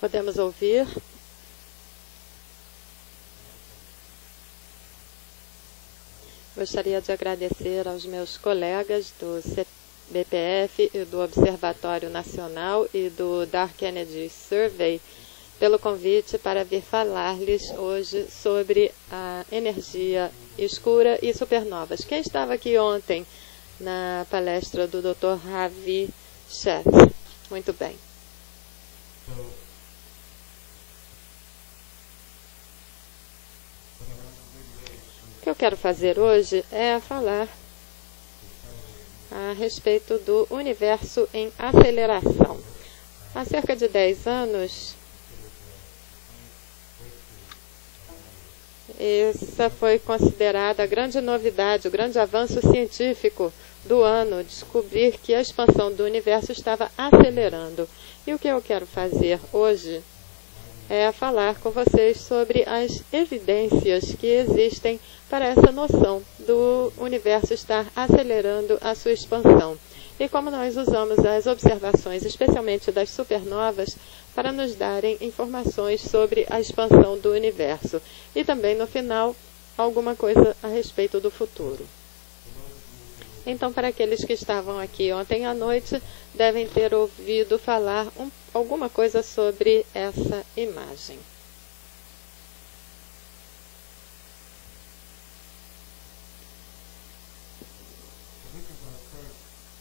Podemos ouvir? Gostaria de agradecer aos meus colegas do BPF e do Observatório Nacional e do Dark Energy Survey pelo convite para vir falar-lhes hoje sobre a energia escura e supernovas. Quem estava aqui ontem na palestra do Dr. Ravi Sheth? Muito bem. O que eu quero fazer hoje é falar a respeito do universo em aceleração. Há cerca de 10 anos, essa foi considerada a grande novidade, o grande avanço científico do ano, descobrir que a expansão do universo estava acelerando. E o que eu quero fazer hoje é falar com vocês sobre as evidências que existem para essa noção do universo estar acelerando a sua expansão. E como nós usamos as observações, especialmente das supernovas, para nos darem informações sobre a expansão do universo. E também, no final, alguma coisa a respeito do futuro. Então, para aqueles que estavam aqui ontem à noite, devem ter ouvido falar alguma coisa sobre essa imagem.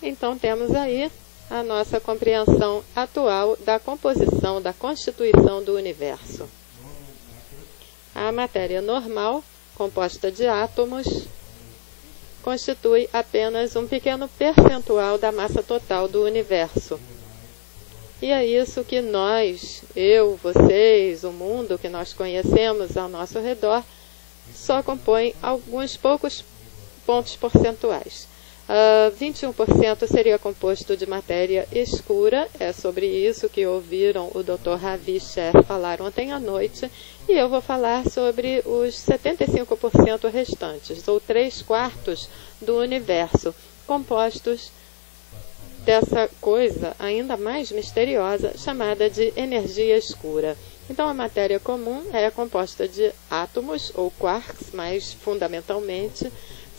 Então, temos aí a nossa compreensão atual da composição, da constituição do universo. A matéria normal, composta de átomos, constitui apenas um pequeno percentual da massa total do universo. E é isso que nós, eu, vocês, o mundo que nós conhecemos ao nosso redor, só compõe alguns poucos pontos percentuais. 21% seria composto de matéria escura, é sobre isso que ouviram o Dr. Ravi Sheth falar ontem à noite, e eu vou falar sobre os 75% restantes, ou 3/4 do universo, compostos dessa coisa ainda mais misteriosa, chamada de energia escura. Então, a matéria comum é composta de átomos, ou quarks, mais fundamentalmente,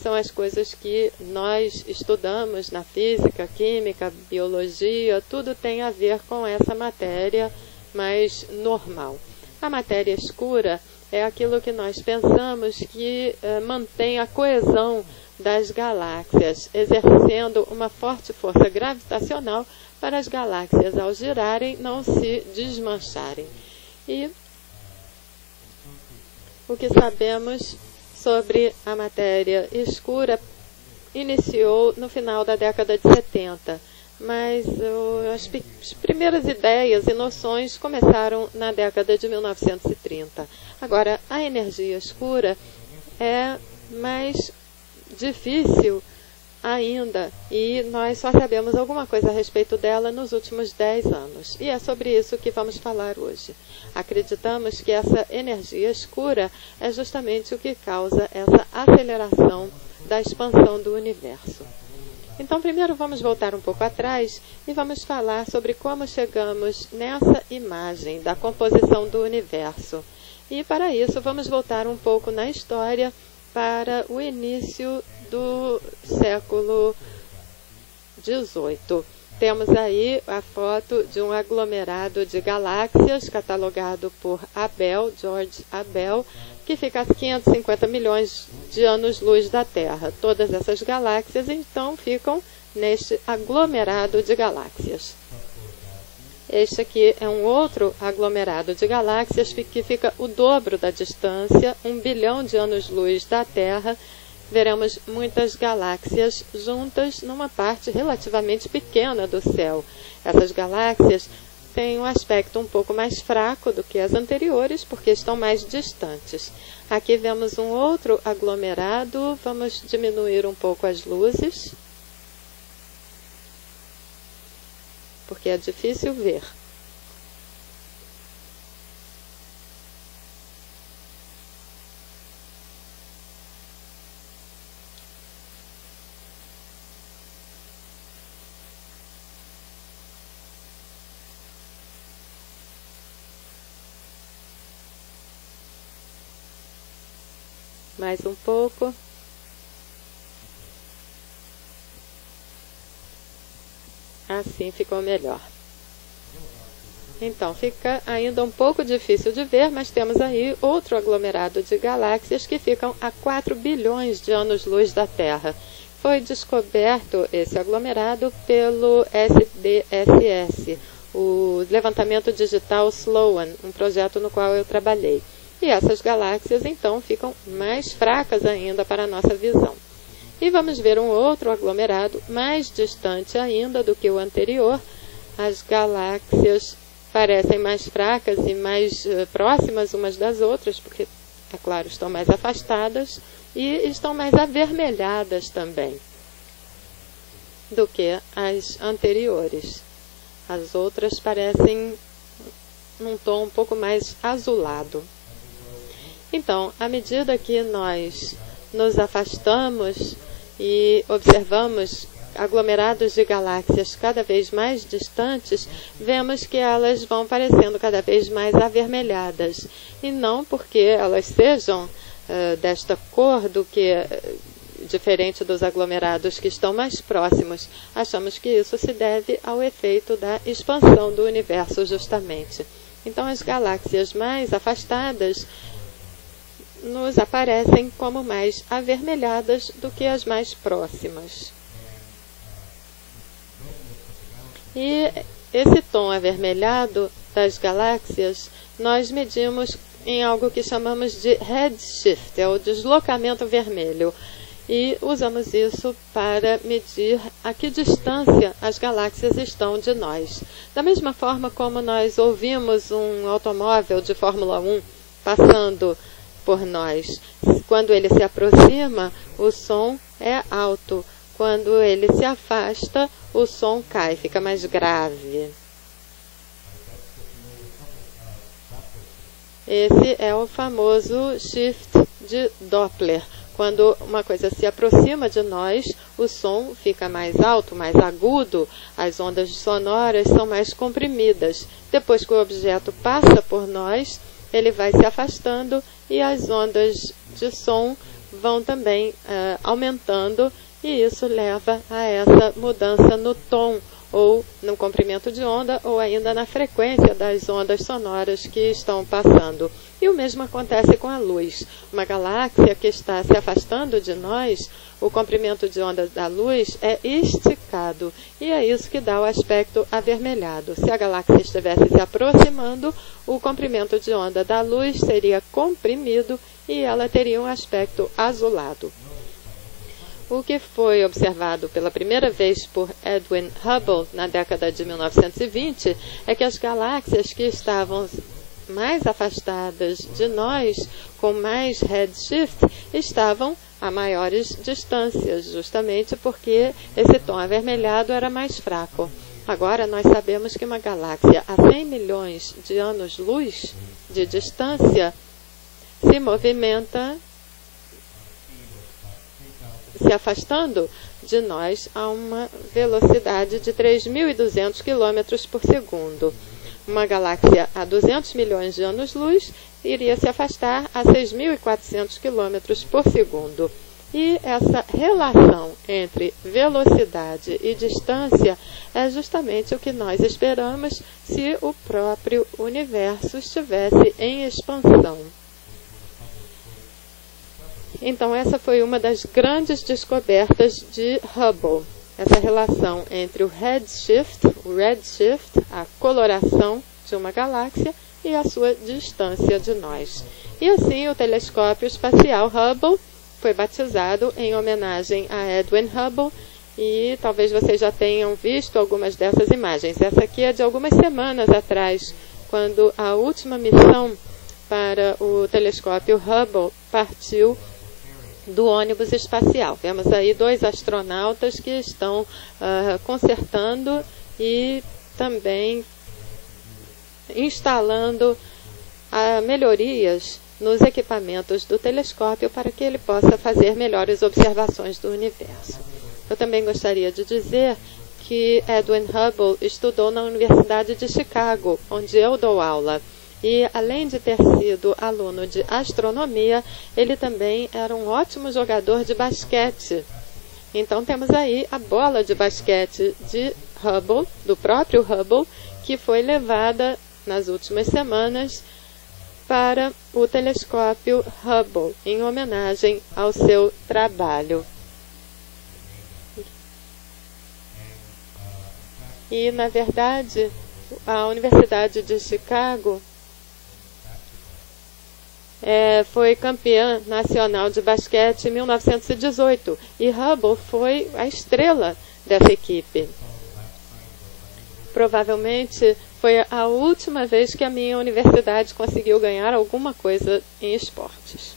são as coisas que nós estudamos na física, química, biologia, tudo tem a ver com essa matéria mais normal. A matéria escura é aquilo que nós pensamos que mantém a coesão das galáxias, exercendo uma forte força gravitacional para as galáxias, ao girarem, não se desmancharem. E o que sabemos sobre a matéria escura iniciou no final da década de 70, mas as primeiras ideias e noções começaram na década de 1930. Agora, a energia escura é mais difícil ainda, e nós só sabemos alguma coisa a respeito dela nos últimos 10 anos. E é sobre isso que vamos falar hoje. Acreditamos que essa energia escura é justamente o que causa essa aceleração da expansão do universo. Então, primeiro vamos voltar um pouco atrás e vamos falar sobre como chegamos nessa imagem da composição do universo. E para isso vamos voltar um pouco na história para o início do século XVIII. Temos aí a foto de um aglomerado de galáxias catalogado por Abel, George Abel, que fica a 550 milhões de anos-luz da Terra. Todas essas galáxias, então, ficam neste aglomerado de galáxias. Este aqui é um outro aglomerado de galáxias que fica o dobro da distância, 1 bilhão de anos-luz da Terra. Veremos muitas galáxias juntas numa parte relativamente pequena do céu. Essas galáxias têm um aspecto um pouco mais fraco do que as anteriores, porque estão mais distantes. Aqui vemos um outro aglomerado. Vamos diminuir um pouco as luzes, porque é difícil ver. Mais um pouco. Assim ficou melhor. Então, fica ainda um pouco difícil de ver, mas temos aí outro aglomerado de galáxias que ficam a 4 bilhões de anos-luz da Terra. Foi descoberto esse aglomerado pelo SDSS, o Levantamento Digital Sloan, um projeto no qual eu trabalhei. E essas galáxias, então, ficam mais fracas ainda para a nossa visão. E vamos ver um outro aglomerado mais distante ainda do que o anterior. As galáxias parecem mais fracas e mais próximas umas das outras, porque, é claro, estão mais afastadas e estão mais avermelhadas também do que as anteriores. As outras parecem num tom um pouco mais azulado. Então, à medida que nós nos afastamos e observamos aglomerados de galáxias cada vez mais distantes, vemos que elas vão parecendo cada vez mais avermelhadas. E não porque elas sejam desta cor do que diferente dos aglomerados que estão mais próximos. Achamos que isso se deve ao efeito da expansão do universo, justamente. Então, as galáxias mais afastadas nos aparecem como mais avermelhadas do que as mais próximas. E esse tom avermelhado das galáxias nós medimos em algo que chamamos de redshift, é o deslocamento vermelho. E usamos isso para medir a que distância as galáxias estão de nós. Da mesma forma como nós ouvimos um automóvel de Fórmula 1 passando por nós. Quando ele se aproxima, o som é alto. Quando ele se afasta, o som cai, fica mais grave. Esse é o famoso shift de Doppler. Quando uma coisa se aproxima de nós, o som fica mais alto, mais agudo, as ondas sonoras são mais comprimidas. Depois que o objeto passa por nós, ele vai se afastando e as ondas de som vão também aumentando, e isso leva a essa mudança no tom, ou no comprimento de onda, ou ainda na frequência das ondas sonoras que estão passando. E o mesmo acontece com a luz. Uma galáxia que está se afastando de nós, o comprimento de onda da luz é esticado, e é isso que dá o aspecto avermelhado. Se a galáxia estivesse se aproximando, o comprimento de onda da luz seria comprimido e ela teria um aspecto azulado. O que foi observado pela primeira vez por Edwin Hubble na década de 1920 é que as galáxias que estavam mais afastadas de nós, com mais redshift, estavam a maiores distâncias, justamente porque esse tom avermelhado era mais fraco. Agora nós sabemos que uma galáxia a 100 milhões de anos-luz de distância se movimenta se afastando de nós a uma velocidade de 3.200 km por segundo. Uma galáxia a 200 milhões de anos-luz iria se afastar a 6.400 km por segundo. E essa relação entre velocidade e distância é justamente o que nós esperamos se o próprio universo estivesse em expansão. Então, essa foi uma das grandes descobertas de Hubble. Essa relação entre o redshift, a coloração de uma galáxia, e a sua distância de nós. E assim, o telescópio espacial Hubble foi batizado em homenagem a Edwin Hubble E talvez vocês já tenham visto algumas dessas imagens. Essa aqui é de algumas semanas atrás, quando a última missão para o telescópio Hubble partiu do ônibus espacial. Vemos aí 2 astronautas que estão consertando e também instalando melhorias nos equipamentos do telescópio para que ele possa fazer melhores observações do universo. Eu também gostaria de dizer que Edwin Hubble estudou na Universidade de Chicago, onde eu dou aula. E, além de ter sido aluno de astronomia, ele também era um ótimo jogador de basquete. Então, temos aí a bola de basquete de Hubble, do próprio Hubble, que foi levada nas últimas semanas para o telescópio Hubble, em homenagem ao seu trabalho. E, na verdade, a Universidade de Chicago foi campeã nacional de basquete em 1918 e Hubble foi a estrela dessa equipe. Provavelmente foi a última vez que a minha universidade conseguiu ganhar alguma coisa em esportes.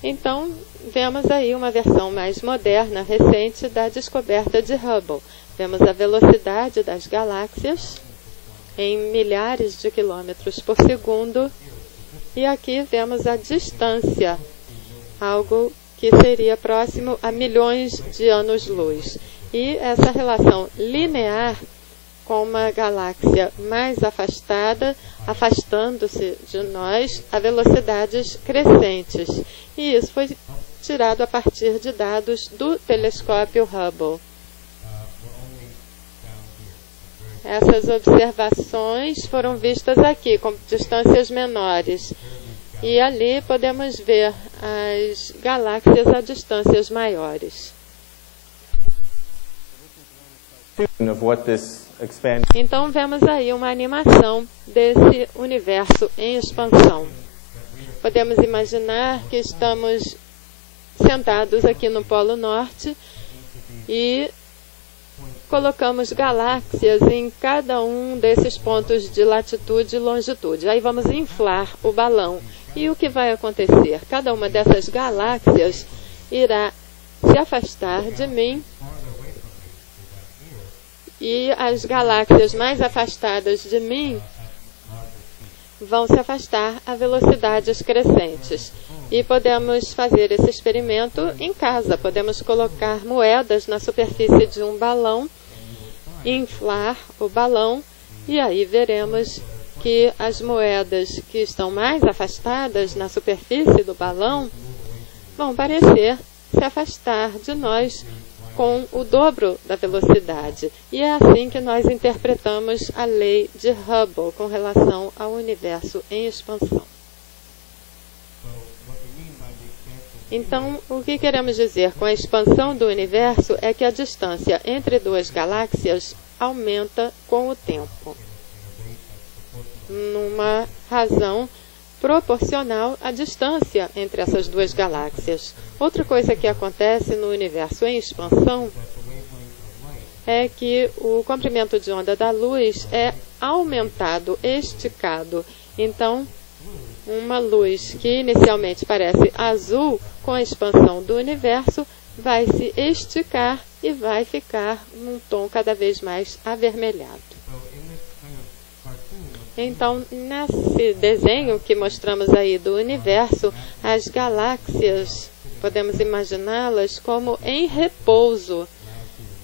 Então, vemos aí uma versão mais moderna, recente, da descoberta de Hubble. Vemos a velocidade das galáxias em milhares de quilômetros por segundo. E aqui vemos a distância, algo que seria próximo a milhões de anos-luz. E essa relação linear com uma galáxia mais afastada, afastando-se de nós a velocidades crescentes. E isso foi tirado a partir de dados do telescópio Hubble. Essas observações foram vistas aqui, com distâncias menores. E ali podemos ver as galáxias a distâncias maiores. Então vemos aí uma animação desse universo em expansão. Podemos imaginar que estamos sentados aqui no Polo Norte e colocamos galáxias em cada um desses pontos de latitude e longitude. Aí vamos inflar o balão. E o que vai acontecer? Cada uma dessas galáxias irá se afastar de mim e as galáxias mais afastadas de mim vão se afastar a velocidades crescentes. E podemos fazer esse experimento em casa. Podemos colocar moedas na superfície de um balão, inflar o balão, e aí veremos que as moedas que estão mais afastadas na superfície do balão vão parecer se afastar de nós com o dobro da velocidade. E é assim que nós interpretamos a lei de Hubble com relação ao universo em expansão. Então, o que queremos dizer com a expansão do universo é que a distância entre duas galáxias aumenta com o tempo, numa razão proporcional à distância entre essas duas galáxias. Outra coisa que acontece no universo em expansão é que o comprimento de onda da luz é aumentado, esticado. Então, uma luz que inicialmente parece azul, com a expansão do universo, vai se esticar e vai ficar num tom cada vez mais avermelhado. Então, nesse desenho que mostramos aí do universo, as galáxias, podemos imaginá-las como em repouso,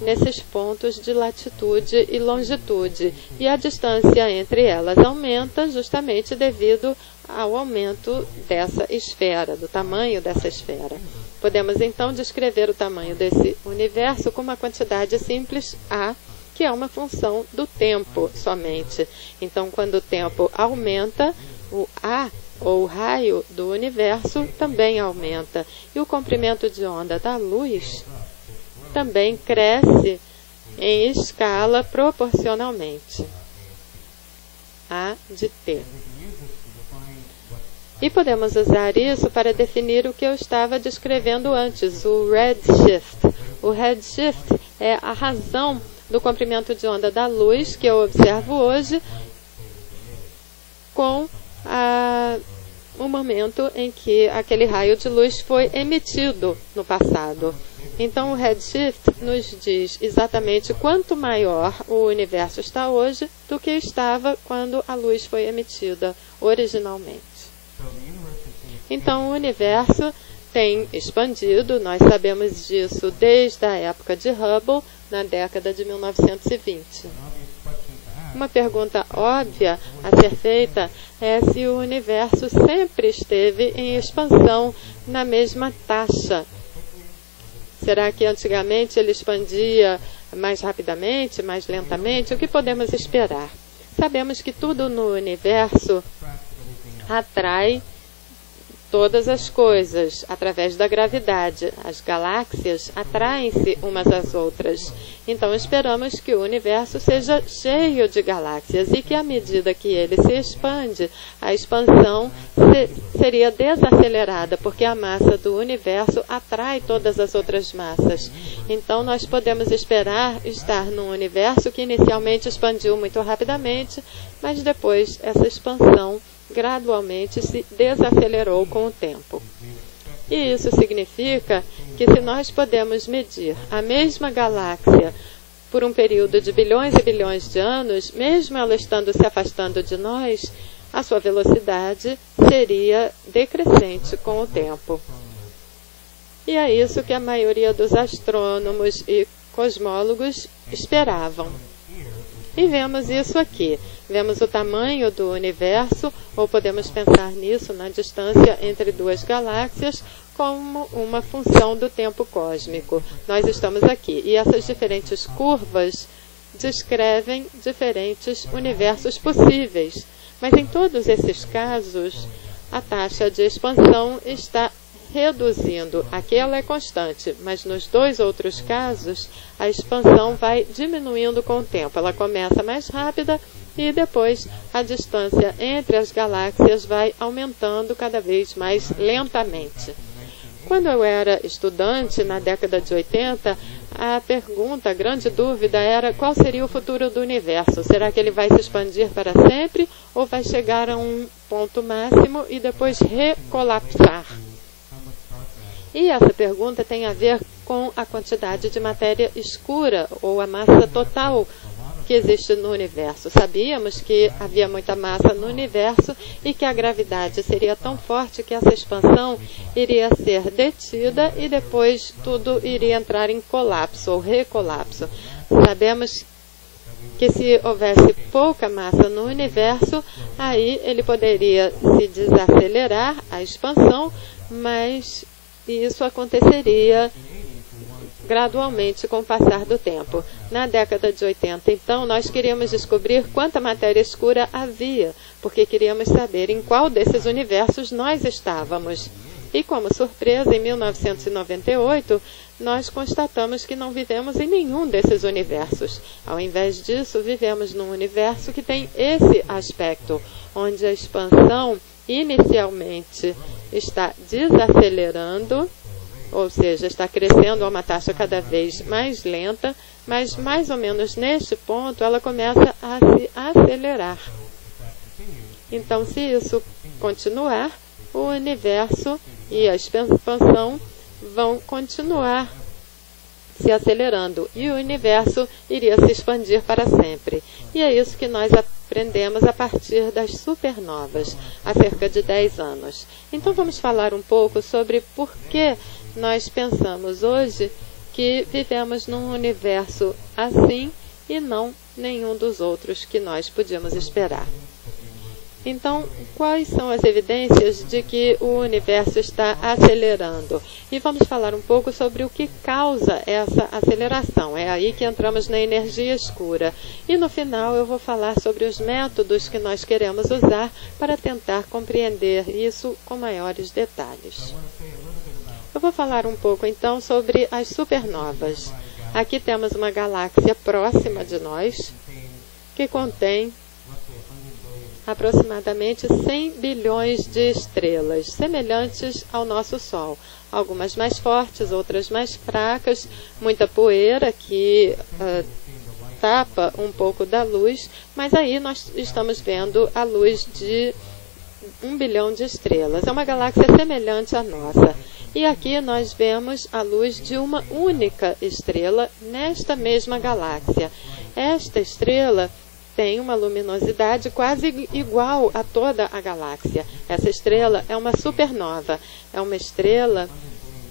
nesses pontos de latitude e longitude. E a distância entre elas aumenta justamente devido ao aumento dessa esfera, do tamanho dessa esfera. Podemos então descrever o tamanho desse universo com uma quantidade simples A, que é uma função do tempo somente. Então, quando o tempo aumenta, o A, ou o raio do universo, também aumenta. E o comprimento de onda da luz também cresce em escala proporcionalmente. A de T. E podemos usar isso para definir o que eu estava descrevendo antes, o redshift. O redshift é a razão do comprimento de onda da luz que eu observo hoje com o momento em que aquele raio de luz foi emitido no passado. Então, o redshift nos diz exatamente quanto maior o universo está hoje do que estava quando a luz foi emitida originalmente. Então, o universo tem expandido, nós sabemos disso desde a época de Hubble, na década de 1920. Uma pergunta óbvia a ser feita é se o universo sempre esteve em expansão na mesma taxa. Será que antigamente ele expandia mais rapidamente, mais lentamente? O que podemos esperar? Sabemos que tudo no universo atrai todas as coisas através da gravidade. As galáxias atraem-se umas às outras. Então, esperamos que o universo seja cheio de galáxias e que, à medida que ele se expande, a expansão seria desacelerada, porque a massa do universo atrai todas as outras massas. Então, nós podemos esperar estar num universo que inicialmente expandiu muito rapidamente, mas depois essa expansão gradualmente se desacelerou com o tempo. E isso significa que se nós podemos medir a mesma galáxia por um período de bilhões e bilhões de anos, mesmo ela estando se afastando de nós, a sua velocidade seria decrescente com o tempo. E é isso que a maioria dos astrônomos e cosmólogos esperavam. E vemos isso aqui. Vemos o tamanho do universo, ou podemos pensar nisso na distância entre duas galáxias, como uma função do tempo cósmico. Nós estamos aqui. E essas diferentes curvas descrevem diferentes universos possíveis. Mas em todos esses casos, a taxa de expansão está reduzindo. Aqui ela é constante, mas nos dois outros casos, a expansão vai diminuindo com o tempo. Ela começa mais rápida e depois a distância entre as galáxias vai aumentando cada vez mais lentamente. Quando eu era estudante, na década de 80, a grande dúvida era qual seria o futuro do universo. Será que ele vai se expandir para sempre ou vai chegar a um ponto máximo e depois recolapsar? E essa pergunta tem a ver com a quantidade de matéria escura, ou a massa total que existe no universo. Sabíamos que havia muita massa no universo e que a gravidade seria tão forte que essa expansão iria ser detida e depois tudo iria entrar em colapso ou recolapso. Sabemos que se houvesse pouca massa no universo, aí ele poderia se desacelerar a expansão, mas isso aconteceria gradualmente com o passar do tempo. Na década de 80, então, nós queríamos descobrir quanta matéria escura havia, porque queríamos saber em qual desses universos nós estávamos. E, como surpresa, em 1998, nós constatamos que não vivemos em nenhum desses universos. Ao invés disso, vivemos num universo que tem esse aspecto, onde a expansão inicialmente está desacelerando, ou seja, está crescendo a uma taxa cada vez mais lenta, mas mais ou menos neste ponto ela começa a se acelerar. Então, se isso continuar, o universo e a expansão vão continuar se acelerando e o universo iria se expandir para sempre. E é isso que nós aprendemos a partir das supernovas, há cerca de 10 anos. Então vamos falar um pouco sobre por que nós pensamos hoje que vivemos num universo assim e não nenhum dos outros que nós podíamos esperar. Então, quais são as evidências de que o universo está acelerando? E vamos falar um pouco sobre o que causa essa aceleração. É aí que entramos na energia escura. E no final eu vou falar sobre os métodos que nós queremos usar para tentar compreender isso com maiores detalhes. Eu vou falar um pouco então sobre as supernovas. Aqui temos uma galáxia próxima de nós que contém aproximadamente 100 bilhões de estrelas, semelhantes ao nosso Sol. Algumas mais fortes, outras mais fracas, muita poeira que tapa um pouco da luz, mas aí nós estamos vendo a luz de 1 bilhão de estrelas. É uma galáxia semelhante à nossa. E aqui nós vemos a luz de uma única estrela nesta mesma galáxia. Esta estrela tem uma luminosidade quase igual a toda a galáxia. Essa estrela é uma supernova. É uma estrela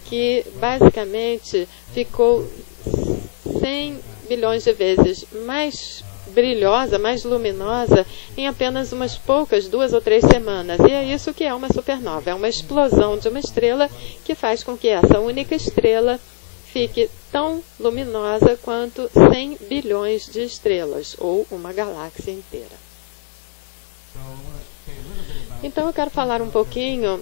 que basicamente ficou 100 bilhões de vezes mais brilhosa, mais luminosa, em apenas umas poucas, 2 ou 3 semanas. E é isso que é uma supernova. É uma explosão de uma estrela que faz com que essa única estrela fique tão luminosa quanto 100 bilhões de estrelas, ou uma galáxia inteira. Então eu quero falar um pouquinho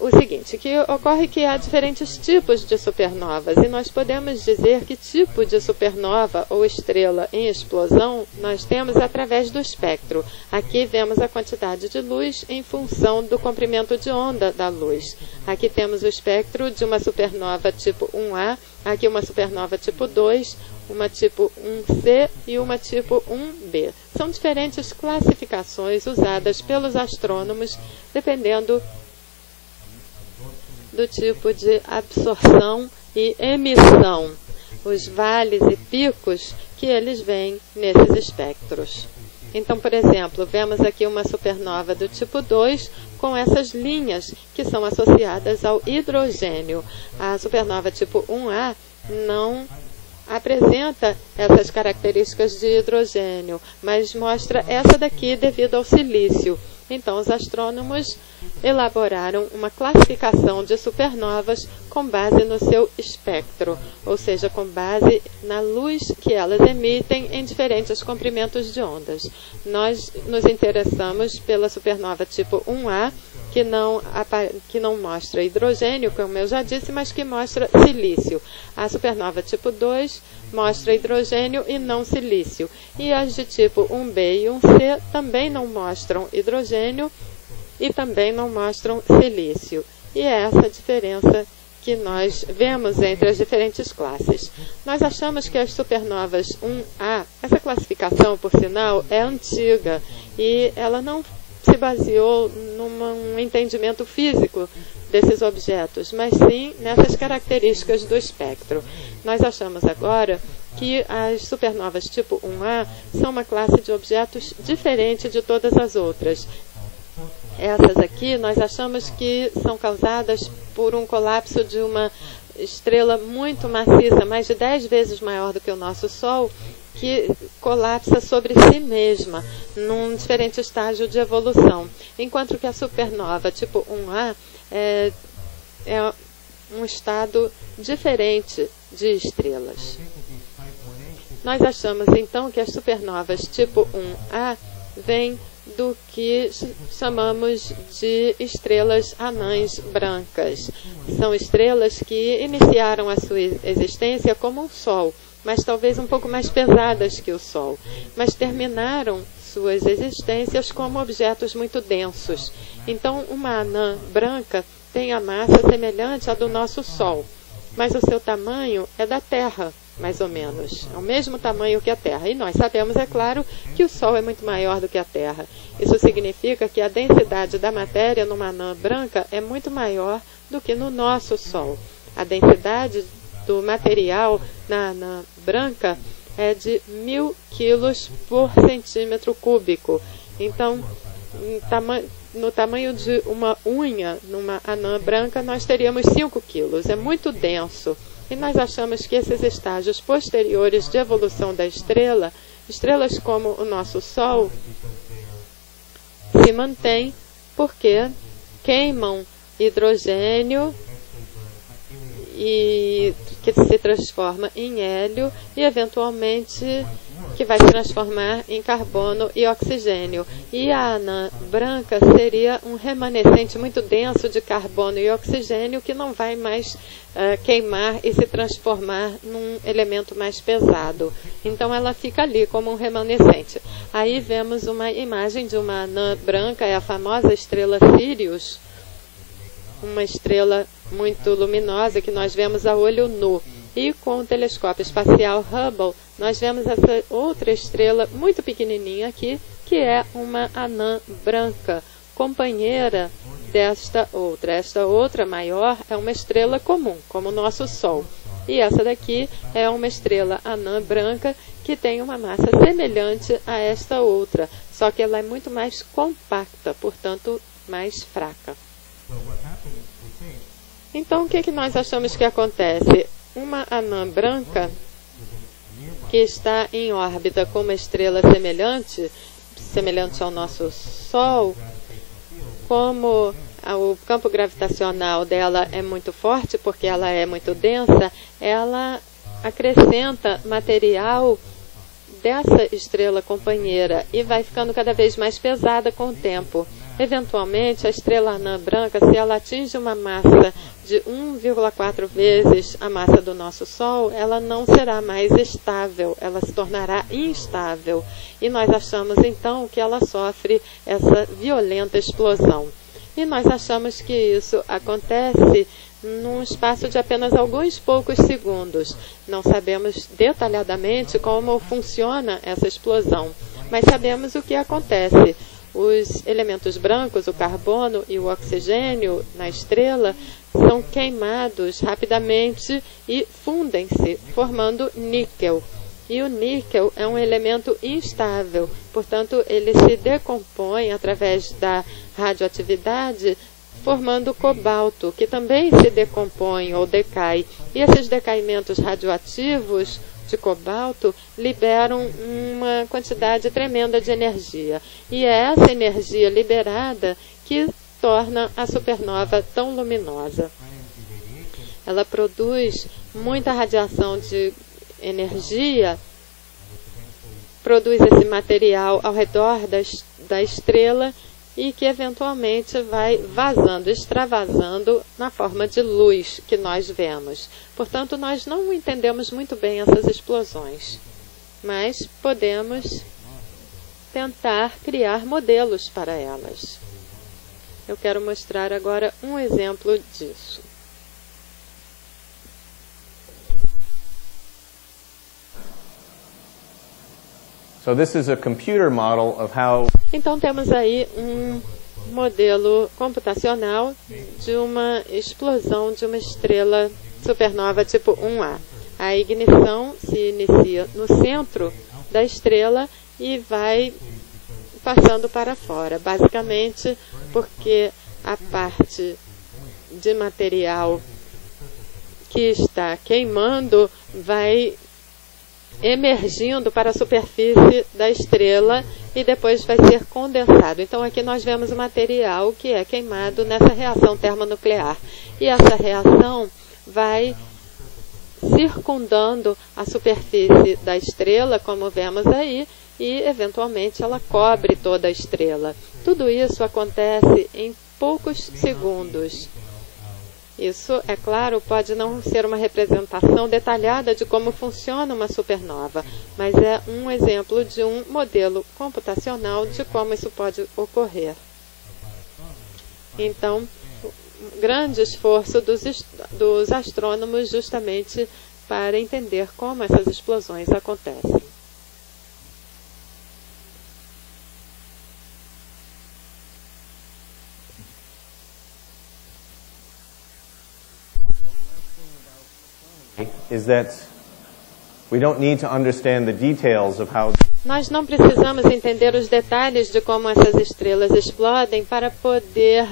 o seguinte, que ocorre que há diferentes tipos de supernovas, e nós podemos dizer que tipo de supernova ou estrela em explosão nós temos através do espectro. Aqui vemos a quantidade de luz em função do comprimento de onda da luz. Aqui temos o espectro de uma supernova tipo 1A, aqui uma supernova tipo 2, uma tipo 1C e uma tipo 1B. São diferentes classificações usadas pelos astrônomos, dependendo do tipo de absorção e emissão, os vales e picos que eles veem nesses espectros. Então, por exemplo, vemos aqui uma supernova do tipo 2 com essas linhas que são associadas ao hidrogênio. A supernova tipo 1A não apresenta essas características de hidrogênio, mas mostra essa daqui devido ao silício. Então, os astrônomos elaboraram uma classificação de supernovas com base no seu espectro, ou seja, com base na luz que elas emitem em diferentes comprimentos de ondas. Nós nos interessamos pela supernova tipo 1A, que não mostra hidrogênio, como eu já disse, mas que mostra silício. A supernova tipo 2 mostra hidrogênio e não silício. E as de tipo 1B e 1C também não mostram hidrogênio e também não mostram silício. E é essa a diferença que nós vemos entre as diferentes classes. Nós achamos que as supernovas 1A, essa classificação, por sinal, é antiga e ela não se baseou num entendimento físico desses objetos, mas sim nessas características do espectro. Nós achamos agora que as supernovas tipo 1A são uma classe de objetos diferente de todas as outras. Essas aqui nós achamos que são causadas por um colapso de uma estrela muito maciça, mais de 10 vezes maior do que o nosso Sol, que colapsa sobre si mesma, num diferente estágio de evolução. Enquanto que a supernova tipo 1A é um estado diferente de estrelas. Nós achamos então que as supernovas tipo 1A vêm do que chamamos de estrelas anãs brancas. São estrelas que iniciaram a sua existência como um Sol, mas talvez um pouco mais pesadas que o Sol, mas terminaram suas existências como objetos muito densos. Então, uma anã branca tem a massa semelhante à do nosso Sol, mas o seu tamanho é da Terra, mais ou menos. É o mesmo tamanho que a Terra. E nós sabemos, é claro, que o Sol é muito maior do que a Terra. Isso significa que a densidade da matéria numa anã branca é muito maior do que no nosso Sol. A densidade do material na anã branca é de 1000 quilos por centímetro cúbico. Então, no tamanho de uma unha, numa anã branca, nós teríamos 5 quilos. É muito denso. E nós achamos que esses estágios posteriores de evolução da estrela, estrelas como o nosso Sol, se mantêm porque queimam hidrogênio e que se transforma em hélio e eventualmente que vai se transformar em carbono e oxigênio. E a anã branca seria um remanescente muito denso de carbono e oxigênio que não vai mais queimar e se transformar num elemento mais pesado. Então ela fica ali como um remanescente. Aí vemos uma imagem de uma anã branca, é a famosa estrela Sirius, uma estrela muito luminosa que nós vemos a olho nu. E com o telescópio espacial Hubble, nós vemos essa outra estrela muito pequenininha aqui, que é uma anã branca, companheira desta outra. Esta outra maior é uma estrela comum, como o nosso Sol. E essa daqui é uma estrela anã branca que tem uma massa semelhante a esta outra, só que ela é muito mais compacta, portanto, mais fraca. Então, o que nós achamos que acontece? Uma anã branca que está em órbita com uma estrela semelhante ao nosso Sol, como o campo gravitacional dela é muito forte, porque ela é muito densa, ela acrescenta material dessa estrela companheira e vai ficando cada vez mais pesada com o tempo. Eventualmente, a estrela anã branca, se ela atinge uma massa de 1,4 vezes a massa do nosso Sol, ela não será mais estável, ela se tornará instável. E nós achamos, então, que ela sofre essa violenta explosão. E nós achamos que isso acontece num espaço de apenas alguns poucos segundos. Não sabemos detalhadamente como funciona essa explosão, mas sabemos o que acontece. Os elementos brancos, o carbono e o oxigênio na estrela, são queimados rapidamente e fundem-se, formando níquel. E o níquel é um elemento instável, portanto, ele se decompõe através da radioatividade, formando cobalto, que também se decompõe ou decai. E esses decaimentos radioativos de cobalto liberam uma quantidade tremenda de energia. E é essa energia liberada que torna a supernova tão luminosa. Ela produz muita radiação de energia, produz esse material ao redor da estrela e que eventualmente vai vazando, extravasando na forma de luz que nós vemos. Portanto, nós não entendemos muito bem essas explosões, mas podemos tentar criar modelos para elas. Eu quero mostrar agora um exemplo disso. So this is a computer model of how... Então temos aí um modelo computacional de uma explosão de uma estrela supernova tipo 1A. A ignição se inicia no centro da estrela e vai passando para fora, basicamente porque a parte de material que está queimando vai emergindo para a superfície da estrela e depois vai ser condensado. Então aqui nós vemos o material que é queimado nessa reação termonuclear. E essa reação vai circundando a superfície da estrela, como vemos aí, e eventualmente ela cobre toda a estrela. Tudo isso acontece em poucos segundos. Isso, é claro, pode não ser uma representação detalhada de como funciona uma supernova, mas é um exemplo de um modelo computacional de como isso pode ocorrer. Então, grande esforço dos astrônomos justamente para entender como essas explosões acontecem. Is that we don't need to understand the details of how... Nós não precisamos entender os detalhes de como essas estrelas explodem para poder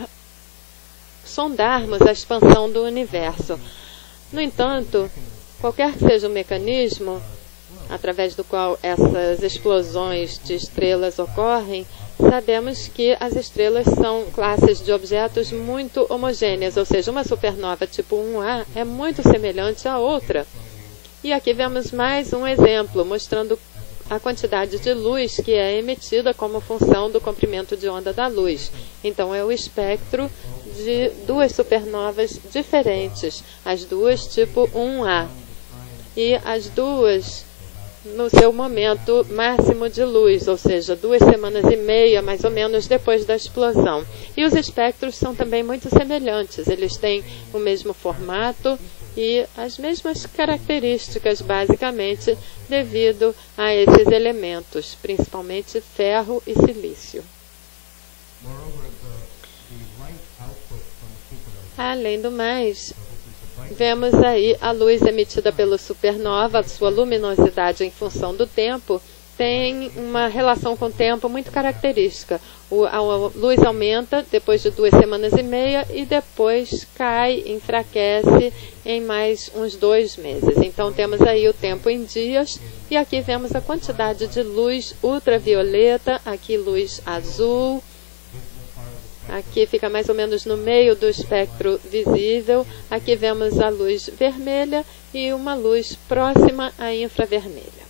sondarmos a expansão do universo. No entanto, qualquer que seja o mecanismo através do qual essas explosões de estrelas ocorrem, sabemos que as estrelas são classes de objetos muito homogêneas, ou seja, uma supernova tipo 1A é muito semelhante à outra. E aqui vemos mais um exemplo, mostrando a quantidade de luz que é emitida como função do comprimento de onda da luz. Então, é o espectro de duas supernovas diferentes, as duas tipo 1A. E as duas no seu momento máximo de luz, ou seja, 2 semanas e meia, mais ou menos, depois da explosão. E os espectros são também muito semelhantes, eles têm o mesmo formato e as mesmas características, basicamente, devido a esses elementos, principalmente ferro e silício. Além do mais, vemos aí a luz emitida pela supernova, a sua luminosidade em função do tempo, tem uma relação com o tempo muito característica. A luz aumenta depois de 2 semanas e meia e depois cai, enfraquece em mais uns 2 meses. Então temos aí o tempo em dias e aqui vemos a quantidade de luz ultravioleta, aqui luz azul. Aqui fica mais ou menos no meio do espectro visível. Aqui vemos a luz vermelha e uma luz próxima à infravermelha.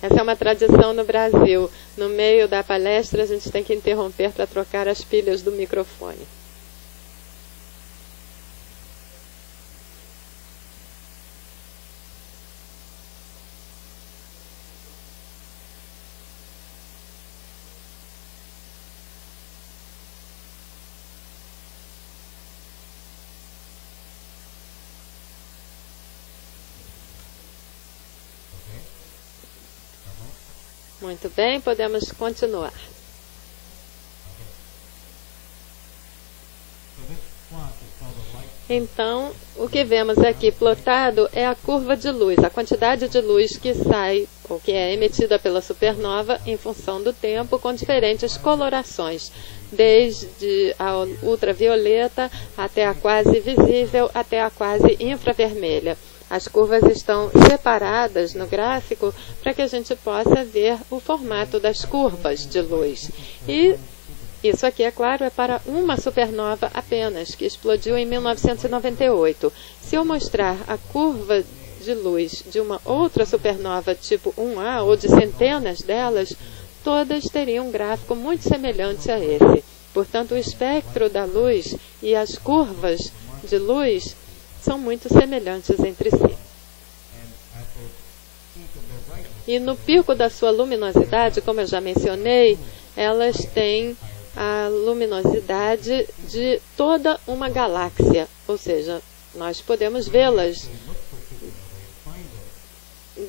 Essa é uma tradição no Brasil. No meio da palestra, a gente tem que interromper para trocar as pilhas do microfone. Muito bem, podemos continuar. Então, o que vemos aqui plotado é a curva de luz, a quantidade de luz que sai, ou que é emitida pela supernova em função do tempo, com diferentes colorações, desde a ultravioleta até a quase visível, até a quase infravermelha. As curvas estão separadas no gráfico para que a gente possa ver o formato das curvas de luz. E isso aqui, é claro, é para uma supernova apenas, que explodiu em 1998. Se eu mostrar a curva de luz de uma outra supernova tipo 1A, ou de centenas delas, todas teriam um gráfico muito semelhante a esse. Portanto, o espectro da luz e as curvas de luz são muito semelhantes entre si. E no pico da sua luminosidade, como eu já mencionei, elas têm a luminosidade de toda uma galáxia, ou seja, nós podemos vê-las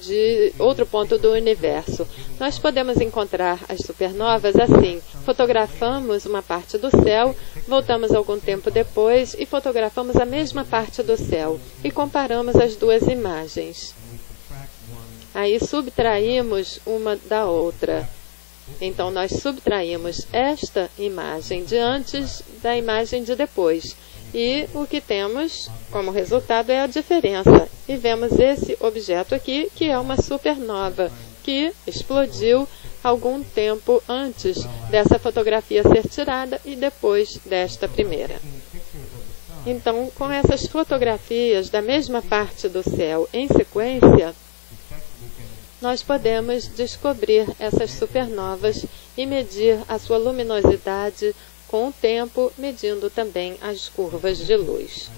de outro ponto do universo. Nós podemos encontrar as supernovas assim: fotografamos uma parte do céu, voltamos algum tempo depois e fotografamos a mesma parte do céu e comparamos as duas imagens. Aí subtraímos uma da outra. Então nós subtraímos esta imagem de antes da imagem de depois. E o que temos como resultado é a diferença. E vemos esse objeto aqui, que é uma supernova, que explodiu algum tempo antes dessa fotografia ser tirada e depois desta primeira. Então, com essas fotografias da mesma parte do céu em sequência, nós podemos descobrir essas supernovas e medir a sua luminosidade com o tempo, medindo também as curvas de luz.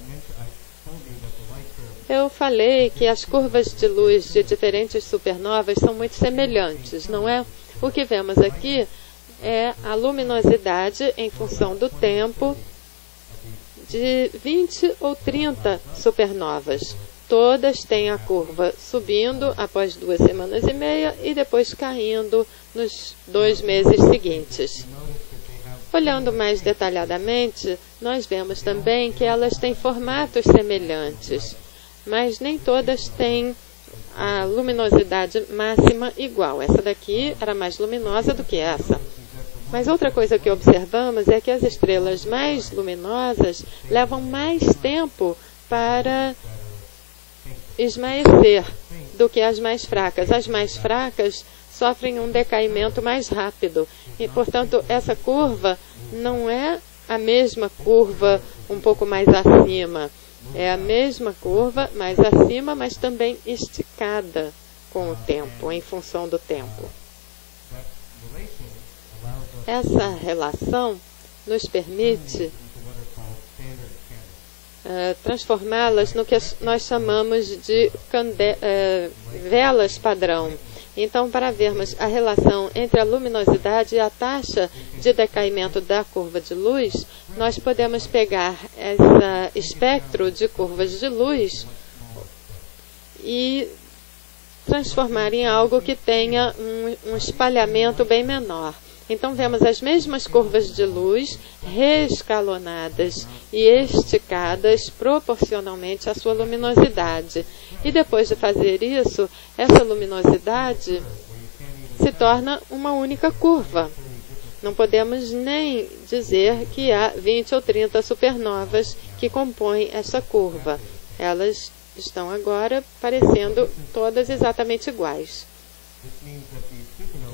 Eu falei que as curvas de luz de diferentes supernovas são muito semelhantes, não é? O que vemos aqui é a luminosidade em função do tempo de 20 ou 30 supernovas. Todas têm a curva subindo após 2 semanas e meia e depois caindo nos 2 meses seguintes. Olhando mais detalhadamente, nós vemos também que elas têm formatos semelhantes, mas nem todas têm a luminosidade máxima igual. Essa daqui era mais luminosa do que essa. Mas outra coisa que observamos é que as estrelas mais luminosas levam mais tempo para esmaecer do que as mais fracas. As mais fracas sofrem um decaimento mais rápido. E, portanto, essa curva não é a mesma curva um pouco mais acima. É a mesma curva mais acima, mas também esticada com o tempo, em função do tempo. Essa relação nos permite transformá-las no que nós chamamos de velas padrão. Então, para vermos a relação entre a luminosidade e a taxa de decaimento da curva de luz, nós podemos pegar esse espectro de curvas de luz e transformar em algo que tenha um espalhamento bem menor. Então, vemos as mesmas curvas de luz reescalonadas e esticadas proporcionalmente à sua luminosidade. E depois de fazer isso, essa luminosidade se torna uma única curva. Não podemos nem dizer que há 20 ou 30 supernovas que compõem essa curva. Elas estão agora parecendo todas exatamente iguais.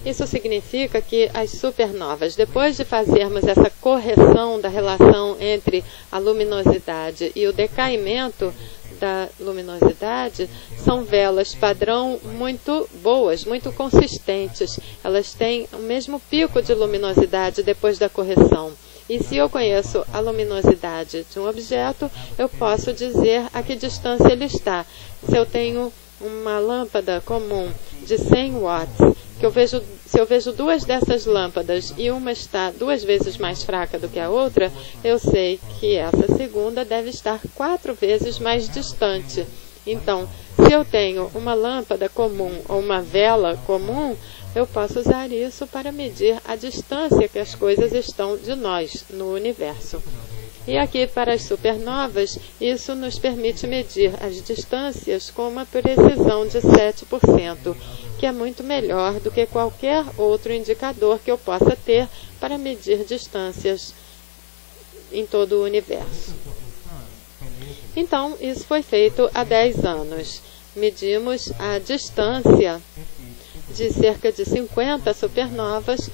Isso significa que as supernovas, depois de fazermos essa correção da relação entre a luminosidade e o decaimento da luminosidade, são velas padrão muito boas, muito consistentes. Elas têm o mesmo pico de luminosidade depois da correção. E se eu conheço a luminosidade de um objeto, eu posso dizer a que distância ele está. Se eu tenho uma lâmpada comum de 100 watts, se eu vejo duas dessas lâmpadas e uma está 2 vezes mais fraca do que a outra, eu sei que essa segunda deve estar 4 vezes mais distante. Então, se eu tenho uma lâmpada comum ou uma vela comum, eu posso usar isso para medir a distância que as coisas estão de nós no universo. E aqui, para as supernovas, isso nos permite medir as distâncias com uma precisão de 7%, que é muito melhor do que qualquer outro indicador que eu possa ter para medir distâncias em todo o universo. Então, isso foi feito há 10 anos. Medimos a distância de cerca de 50 supernovas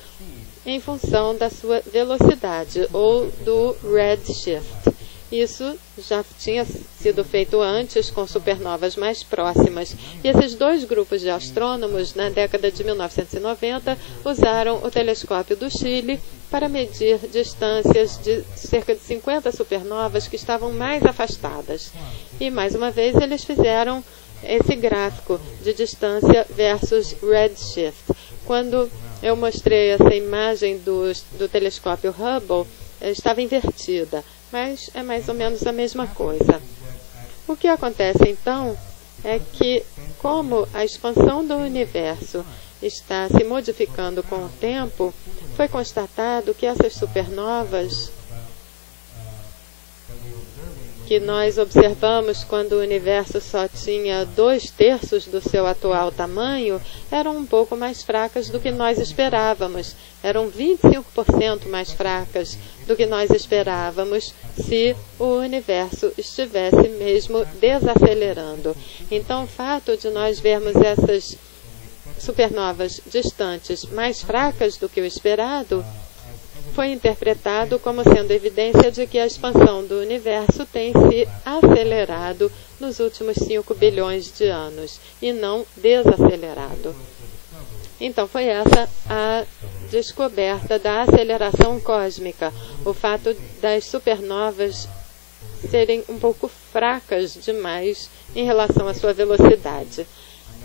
em função da sua velocidade, ou do redshift. Isso já tinha sido feito antes com supernovas mais próximas. E esses dois grupos de astrônomos, na década de 1990, usaram o telescópio do Chile para medir distâncias de cerca de 50 supernovas que estavam mais afastadas. E, mais uma vez, eles fizeram esse gráfico de distância versus redshift. Quando eu mostrei essa imagem do telescópio Hubble, estava invertida, mas é mais ou menos a mesma coisa. O que acontece então é que, como a expansão do universo está se modificando com o tempo, foi constatado que essas supernovas que nós observamos quando o universo só tinha 2/3 do seu atual tamanho, eram um pouco mais fracas do que nós esperávamos. Eram 25% mais fracas do que nós esperávamos se o universo estivesse mesmo desacelerando. Então, o fato de nós vermos essas supernovas distantes mais fracas do que o esperado foi interpretado como sendo evidência de que a expansão do universo tem se acelerado nos últimos 5 bilhões de anos, e não desacelerado. Então, foi essa a descoberta da aceleração cósmica, o fato das supernovas serem um pouco fracas demais em relação à sua velocidade.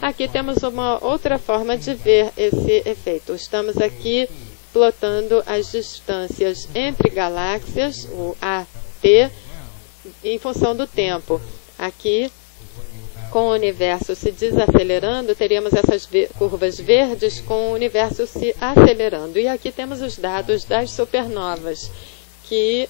Aqui temos uma outra forma de ver esse efeito. Estamos aqui plotando as distâncias entre galáxias, o AT, em função do tempo. Aqui, com o universo se desacelerando, teríamos essas curvas verdes com o universo se acelerando. E aqui temos os dados das supernovas, que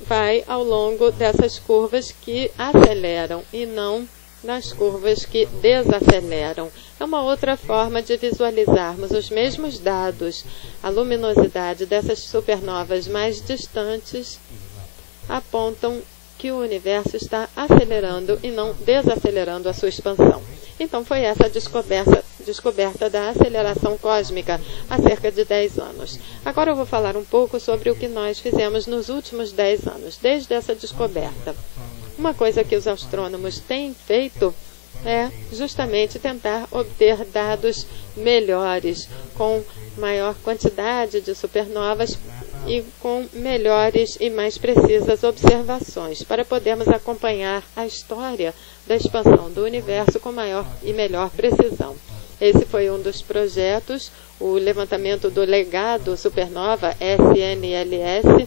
vai ao longo dessas curvas que aceleram e não nas curvas que desaceleram. É uma outra forma de visualizarmos os mesmos dados. A luminosidade dessas supernovas mais distantes apontam que o universo está acelerando e não desacelerando a sua expansão. Então, foi essa a descoberta descoberta da aceleração cósmica há cerca de 10 anos. Agora eu vou falar um pouco sobre o que nós fizemos nos últimos 10 anos, desde essa descoberta. Uma coisa que os astrônomos têm feito é justamente tentar obter dados melhores, com maior quantidade de supernovas e com melhores e mais precisas observações, para podermos acompanhar a história da expansão do universo com maior e melhor precisão. Esse foi um dos projetos, o levantamento do legado supernova SNLS,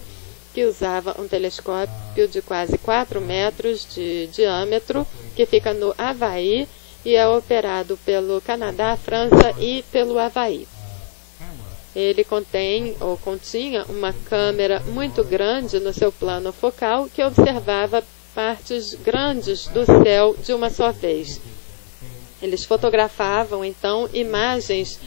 que usava um telescópio de quase 4 metros de diâmetro, que fica no Havaí e é operado pelo Canadá, França e pelo Havaí. Ele continha uma câmera muito grande no seu plano focal que observava partes grandes do céu de uma só vez. Eles fotografavam, então, imagens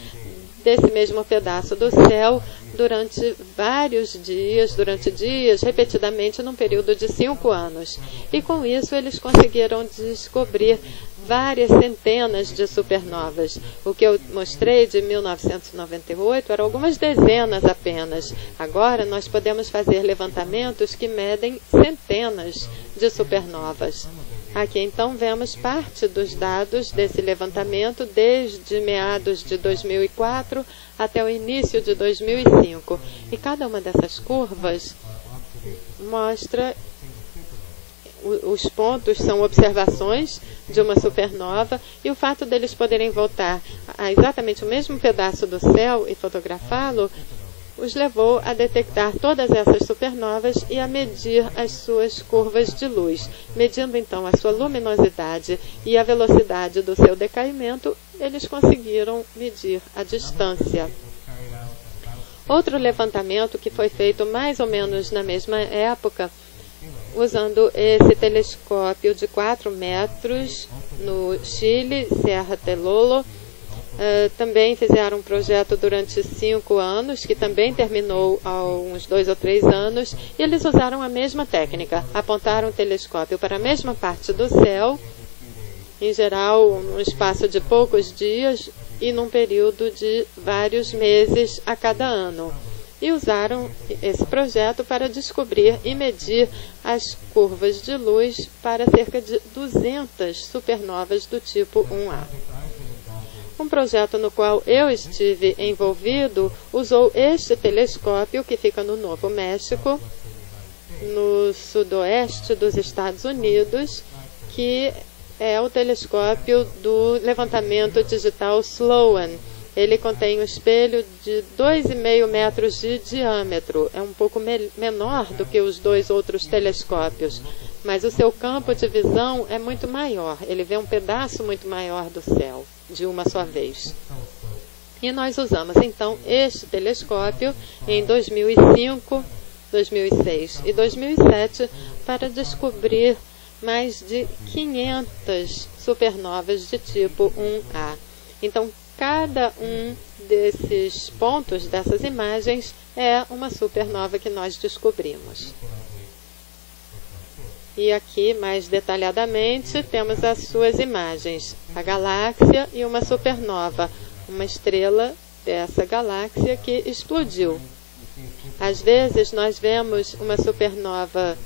desse mesmo pedaço do céu durante dias, repetidamente, num período de 5 anos. E com isso eles conseguiram descobrir várias centenas de supernovas. O que eu mostrei de 1998 eram algumas dezenas apenas. Agora nós podemos fazer levantamentos que medem centenas de supernovas. Aqui então vemos parte dos dados desse levantamento desde meados de 2004 até o início de 2005. E cada uma dessas curvas mostra os pontos, são observações de uma supernova, e o fato deles poderem voltar a exatamente o mesmo pedaço do céu e fotografá-lo os levou a detectar todas essas supernovas e a medir as suas curvas de luz. Medindo então a sua luminosidade e a velocidade do seu decaimento, eles conseguiram medir a distância. Outro levantamento que foi feito mais ou menos na mesma época, usando esse telescópio de 4 metros no Chile, Serra Telolo. Também fizeram um projeto durante 5 anos, que também terminou há uns 2 ou 3 anos, e eles usaram a mesma técnica, apontaram o telescópio para a mesma parte do céu, em geral num espaço de poucos dias e num período de vários meses a cada ano. E usaram esse projeto para descobrir e medir as curvas de luz para cerca de 200 supernovas do tipo 1A. Um projeto no qual eu estive envolvido usou este telescópio, que fica no Novo México, no sudoeste dos Estados Unidos, que é o telescópio do levantamento digital Sloan. Ele contém um espelho de 2,5 metros de diâmetro. É um pouco menor do que os 2 outros telescópios, mas o seu campo de visão é muito maior. Ele vê um pedaço muito maior do céu, de uma só vez. E nós usamos, então, este telescópio em 2005, 2006 e 2007 para descobrir mais de 500 supernovas de tipo 1A. Então, cada um desses pontos, dessas imagens, é uma supernova que nós descobrimos. E aqui, mais detalhadamente, temos as suas imagens. A galáxia e uma supernova, uma estrela dessa galáxia que explodiu. Às vezes, nós vemos uma supernova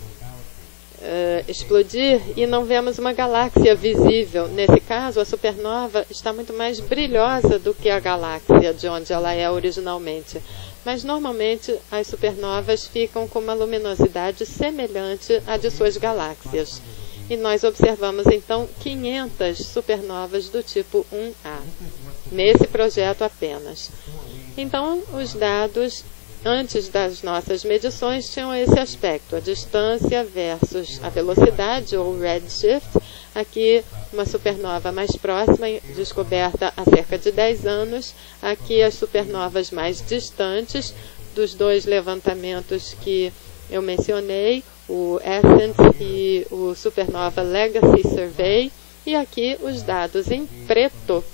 explodir e não vemos uma galáxia visível. Nesse caso, a supernova está muito mais brilhosa do que a galáxia de onde ela é originalmente. Mas, normalmente, as supernovas ficam com uma luminosidade semelhante à de suas galáxias. E nós observamos, então, 500 supernovas do tipo 1A, nesse projeto apenas. Então, os dados antes das nossas medições tinham esse aspecto, a distância versus a velocidade, ou redshift. Aqui, uma supernova mais próxima, descoberta há cerca de 10 anos. Aqui, as supernovas mais distantes, dos 2 levantamentos que eu mencionei, o Essence e o Supernova Legacy Survey. E aqui, os dados em preto,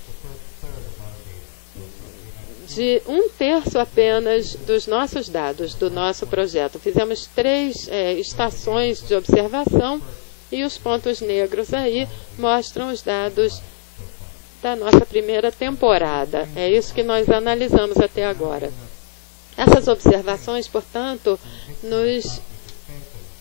de 1/3 apenas dos nossos dados, do nosso projeto. Fizemos 3 estações de observação, e os pontos negros aí mostram os dados da nossa primeira temporada. É isso que nós analisamos até agora. Essas observações, portanto, nos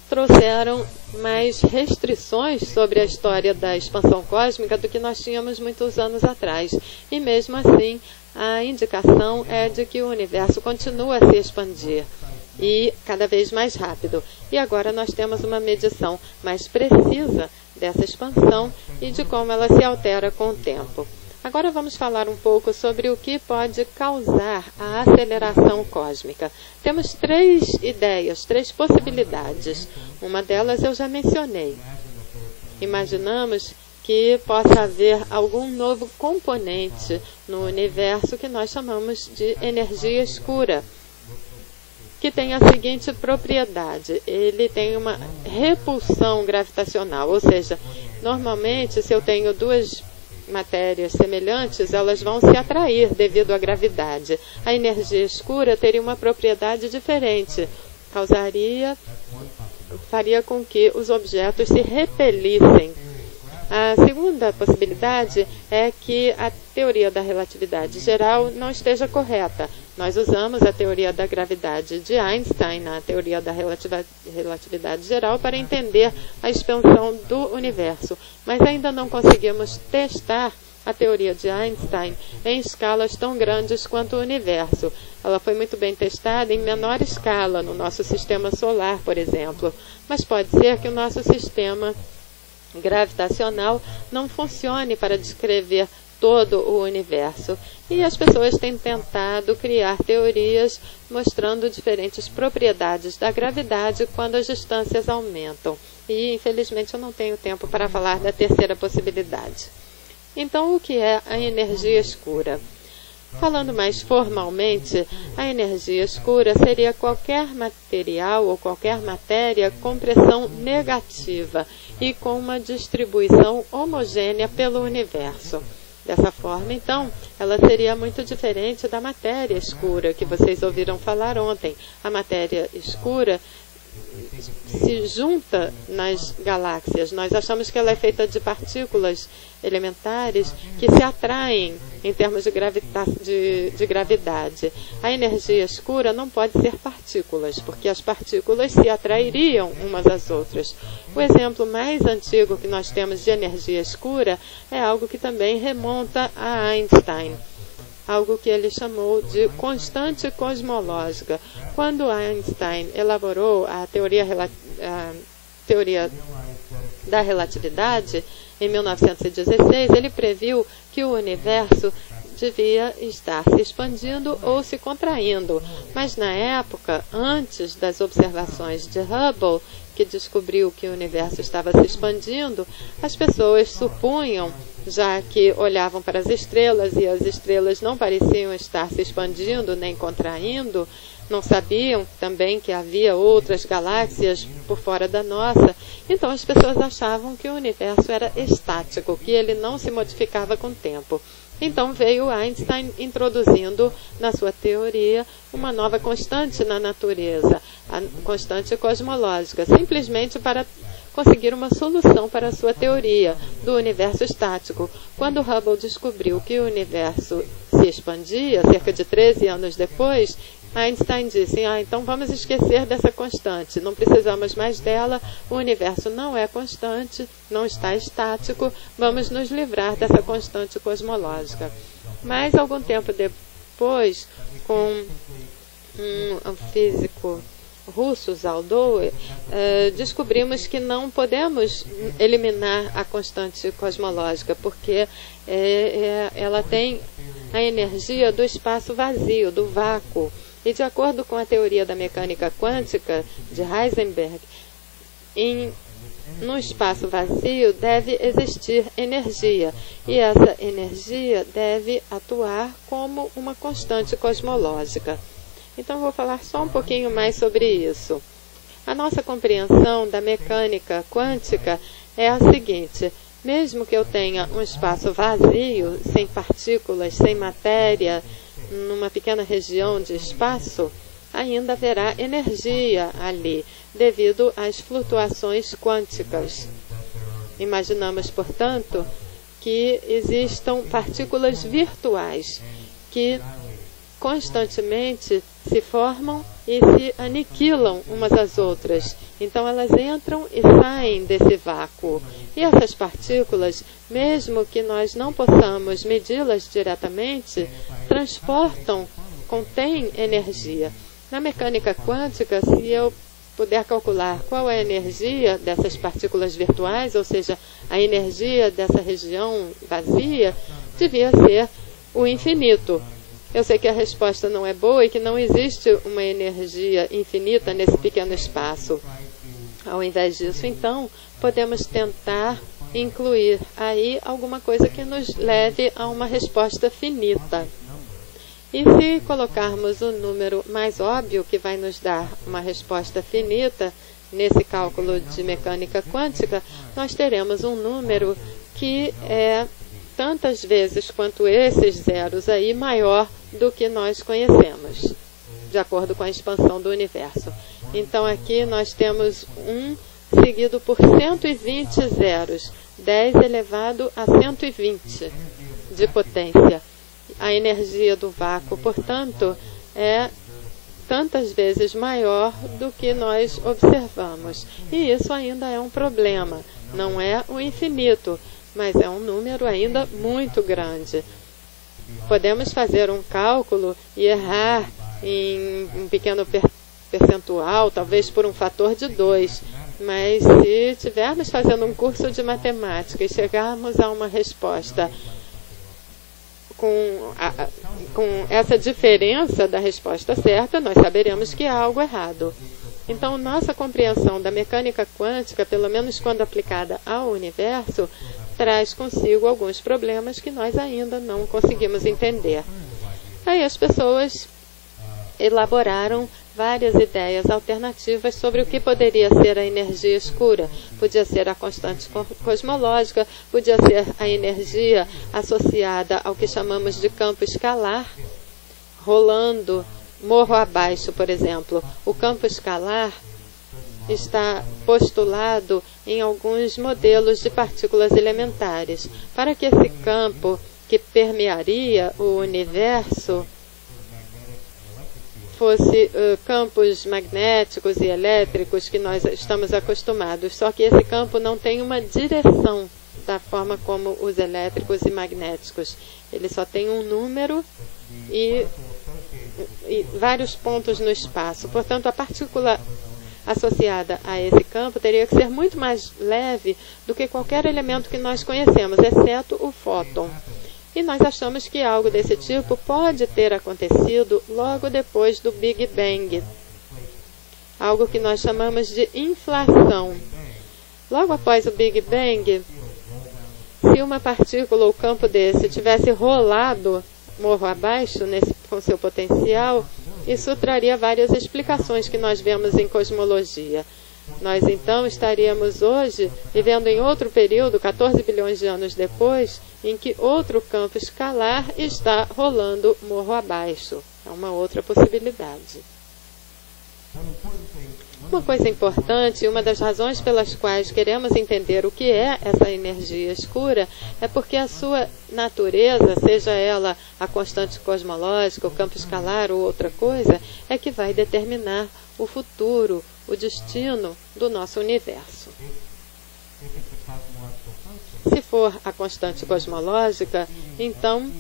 trouxeram mais restrições sobre a história da expansão cósmica do que nós tínhamos muitos anos atrás. E mesmo assim, a indicação é de que o universo continua a se expandir e cada vez mais rápido. E agora nós temos uma medição mais precisa dessa expansão e de como ela se altera com o tempo. Agora vamos falar um pouco sobre o que pode causar a aceleração cósmica. Temos 3 ideias, 3 possibilidades. Uma delas eu já mencionei. Imaginamos que possa haver algum novo componente no universo que nós chamamos de energia escura, que tem a seguinte propriedade: ele tem uma repulsão gravitacional, ou seja, normalmente se eu tenho 2 matérias semelhantes, elas vão se atrair devido à gravidade. A energia escura teria uma propriedade diferente, faria com que os objetos se repelissem. A segunda possibilidade é que a teoria da relatividade geral não esteja correta. Nós usamos a teoria da gravidade de Einstein, a teoria da relatividade geral, para entender a expansão do universo, mas ainda não conseguimos testar a teoria de Einstein em escalas tão grandes quanto o universo. Ela foi muito bem testada em menor escala, no nosso sistema solar, por exemplo, mas pode ser que o nosso sistema gravitacional não funcione para descrever todo o universo. E as pessoas têm tentado criar teorias mostrando diferentes propriedades da gravidade quando as distâncias aumentam. E, infelizmente, eu não tenho tempo para falar da terceira possibilidade. Então, o que é a energia escura? Falando mais formalmente, a energia escura seria qualquer material ou qualquer matéria com pressão negativa e com uma distribuição homogênea pelo universo. Dessa forma, então, ela seria muito diferente da matéria escura que vocês ouviram falar ontem. A matéria escura se junta nas galáxias. Nós achamos que ela é feita de partículas elementares que se atraem em termos de gravidade. A energia escura não pode ser partículas, porque as partículas se atrairiam umas às outras. O exemplo mais antigo que nós temos de energia escura é algo que também remonta a Einstein, algo que ele chamou de constante cosmológica. Quando Einstein elaborou a teoria da relatividade, em 1916, ele previu que o universo devia estar se expandindo ou se contraindo. Mas na época, antes das observações de Hubble, que descobriu que o universo estava se expandindo, as pessoas supunham, já que olhavam para as estrelas e as estrelas não pareciam estar se expandindo nem contraindo, não sabiam também que havia outras galáxias por fora da nossa. Então as pessoas achavam que o universo era estático, que ele não se modificava com o tempo. Então veio Einstein introduzindo na sua teoria uma nova constante na natureza, a constante cosmológica, simplesmente para conseguir uma solução para a sua teoria do universo estático. Quando Hubble descobriu que o universo se expandia, cerca de 13 anos depois, Einstein disse: então vamos esquecer dessa constante, não precisamos mais dela, o universo não é constante, não está estático, vamos nos livrar dessa constante cosmológica. Mas, algum tempo depois, com um físico russo, Zaldou, descobrimos que não podemos eliminar a constante cosmológica, porque ela tem a energia do espaço vazio, do vácuo. E, de acordo com a teoria da mecânica quântica de Heisenberg, no espaço vazio deve existir energia, e essa energia deve atuar como uma constante cosmológica. Então, vou falar só um pouquinho mais sobre isso. A nossa compreensão da mecânica quântica é a seguinte: mesmo que eu tenha um espaço vazio, sem partículas, sem matéria, numa pequena região de espaço, ainda haverá energia ali, devido às flutuações quânticas. Imaginamos, portanto, que que existam partículas virtuais que constantemente se formam e se aniquilam umas às outras. Então elas entram e saem desse vácuo. E essas partículas, mesmo que nós não possamos medi-las diretamente, contêm energia. Na mecânica quântica, se eu puder calcular qual é a energia dessas partículas virtuais, ou seja, a energia dessa região vazia, devia ser o infinito. Eu sei que a resposta não é boa e que não existe uma energia infinita nesse pequeno espaço. Ao invés disso, então, podemos tentar incluir aí alguma coisa que nos leve a uma resposta finita. E se colocarmos o número mais óbvio, que vai nos dar uma resposta finita, nesse cálculo de mecânica quântica, nós teremos um número que é tantas vezes quanto esses zeros aí, maior do que nós conhecemos, de acordo com a expansão do universo. Então aqui nós temos 1 seguido por 120 zeros, 10 elevado a 120 de potência. A energia do vácuo, portanto, é tantas vezes maior do que nós observamos. E isso ainda é um problema. Não é o infinito, mas é um número ainda muito grande. Podemos fazer um cálculo e errar em um pequeno percentual, talvez por um fator de 2. Mas se estivermos fazendo um curso de matemática e chegarmos a uma resposta com essa diferença da resposta certa, nós saberemos que há algo errado. Então, nossa compreensão da mecânica quântica, pelo menos quando aplicada ao universo, traz consigo alguns problemas que nós ainda não conseguimos entender. Aí as pessoas elaboraram várias ideias alternativas sobre o que poderia ser a energia escura. Podia ser a constante cosmológica, podia ser a energia associada ao que chamamos de campo escalar, rolando morro abaixo, por exemplo. O campo escalar está postulado em alguns modelos de partículas elementares. Para que esse campo, que permearia o universo, fosse campos magnéticos e elétricos que nós estamos acostumados. Só que esse campo não tem uma direção da forma como os elétricos e magnéticos. Ele só tem um número e vários pontos no espaço. Portanto, a partícula associada a esse campo teria que ser muito mais leve do que qualquer elemento que nós conhecemos, exceto o fóton. E nós achamos que algo desse tipo pode ter acontecido logo depois do Big Bang. Algo que nós chamamos de inflação. Logo após o Big Bang, se uma partícula ou campo desse tivesse rolado morro abaixo com seu potencial, isso traria várias explicações que nós vemos em cosmologia. Nós, então, estaríamos hoje vivendo em outro período, 14 bilhões de anos depois, em que outro campo escalar está rolando morro abaixo. É uma outra possibilidade. Uma coisa importante, uma das razões pelas quais queremos entender o que é essa energia escura, é porque a sua natureza, seja ela a constante cosmológica, o campo escalar ou outra coisa, é que vai determinar o futuro, o destino do nosso universo. Se for a constante cosmológica, então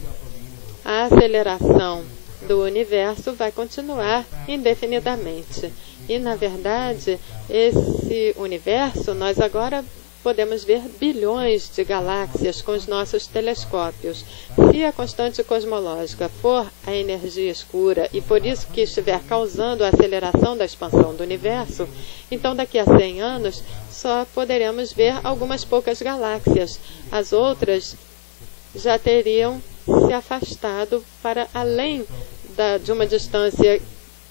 a aceleração do universo vai continuar indefinidamente. E, na verdade, esse universo, nós agora podemos ver bilhões de galáxias com os nossos telescópios. Se a constante cosmológica for a energia escura e por isso que estiver causando a aceleração da expansão do universo, então daqui a 100 anos só poderemos ver algumas poucas galáxias. As outras já teriam se afastado para além de uma distância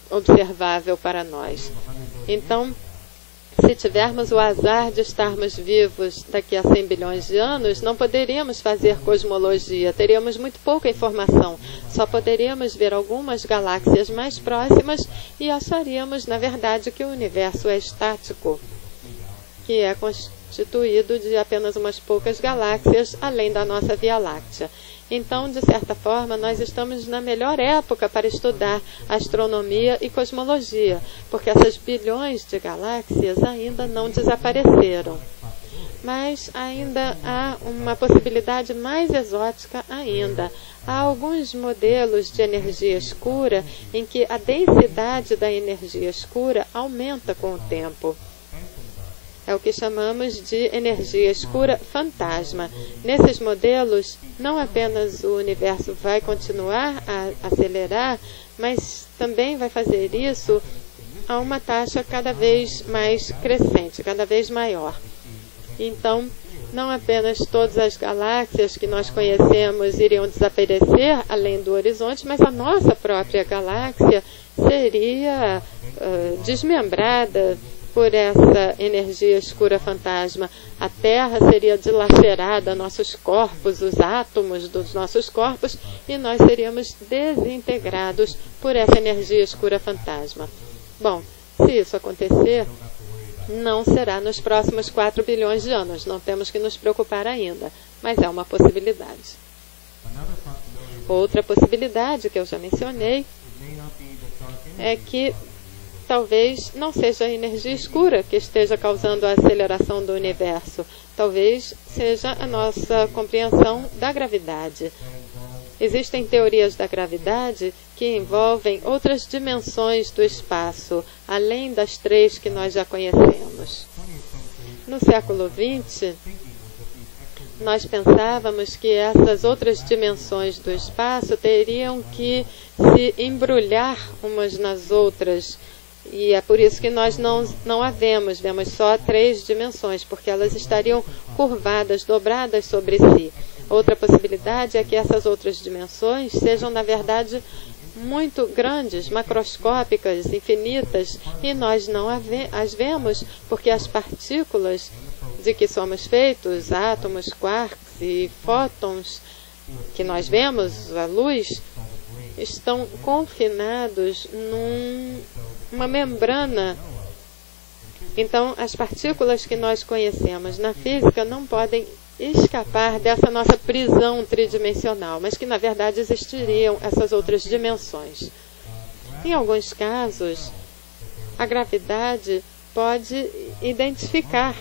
observável para nós. Então, se tivermos o azar de estarmos vivos daqui a 100 bilhões de anos, não poderíamos fazer cosmologia, teríamos muito pouca informação. Só poderíamos ver algumas galáxias mais próximas e acharíamos, na verdade, que o universo é estático, que é constituído de apenas umas poucas galáxias além da nossa Via Láctea. Então, de certa forma, nós estamos na melhor época para estudar astronomia e cosmologia, porque essas bilhões de galáxias ainda não desapareceram. Mas ainda há uma possibilidade mais exótica ainda. Há alguns modelos de energia escura em que a densidade da energia escura aumenta com o tempo. É o que chamamos de energia escura fantasma. Nesses modelos, não apenas o universo vai continuar a acelerar, mas também vai fazer isso a uma taxa cada vez mais crescente, cada vez maior. Então, não apenas todas as galáxias que nós conhecemos iriam desaparecer além do horizonte, mas a nossa própria galáxia seria desmembrada por essa energia escura fantasma. A Terra seria dilacerada, nossos corpos, os átomos dos nossos corpos, e nós seríamos desintegrados por essa energia escura fantasma. Bom, se isso acontecer, não será nos próximos 4 bilhões de anos. Não temos que nos preocupar ainda, mas é uma possibilidade. Outra possibilidade que eu já mencionei é que talvez não seja a energia escura que esteja causando a aceleração do universo. Talvez seja a nossa compreensão da gravidade. Existem teorias da gravidade que envolvem outras dimensões do espaço, além das 3 que nós já conhecemos. No século XX, nós pensávamos que essas outras dimensões do espaço teriam que se embrulhar umas nas outras. E é por isso que nós não a vemos só 3 dimensões, porque elas estariam curvadas, dobradas sobre si. Outra possibilidade é que essas outras dimensões sejam, na verdade, muito grandes, macroscópicas, infinitas, e nós não as vemos, porque as partículas de que somos feitos, átomos, quarks e fótons, que nós vemos, a luz, estão confinados numa membrana. Então, as partículas que nós conhecemos na física não podem escapar dessa nossa prisão tridimensional, mas que, na verdade, existiriam essas outras dimensões. Em alguns casos, a gravidade pode identificar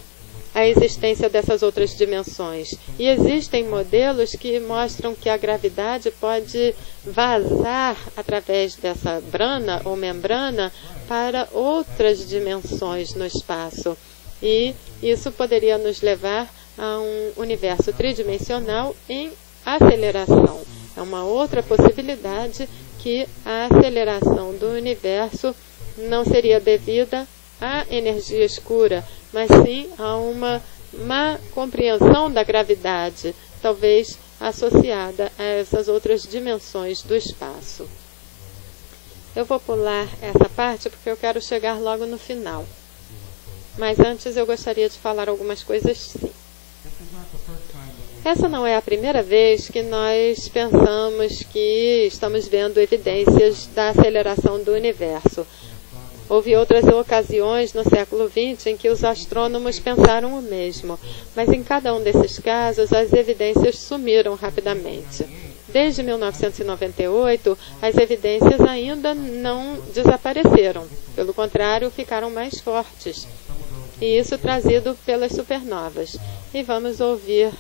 a existência dessas outras dimensões. E existem modelos que mostram que a gravidade pode vazar através dessa brana ou membrana para outras dimensões no espaço. E isso poderia nos levar a um universo tridimensional em aceleração. É uma outra possibilidade que a aceleração do universo não seria devida à energia escura, mas sim a uma má compreensão da gravidade, talvez associada a essas outras dimensões do espaço. Eu vou pular essa parte porque eu quero chegar logo no final. Mas antes eu gostaria de falar algumas coisas sim. Essa não é a primeira vez que nós pensamos que estamos vendo evidências da aceleração do universo. Houve outras ocasiões no século XX em que os astrônomos pensaram o mesmo, mas em cada um desses casos as evidências sumiram rapidamente. Desde 1998, as evidências ainda não desapareceram, pelo contrário, ficaram mais fortes. E isso trazido pelas supernovas. E vamos ouvir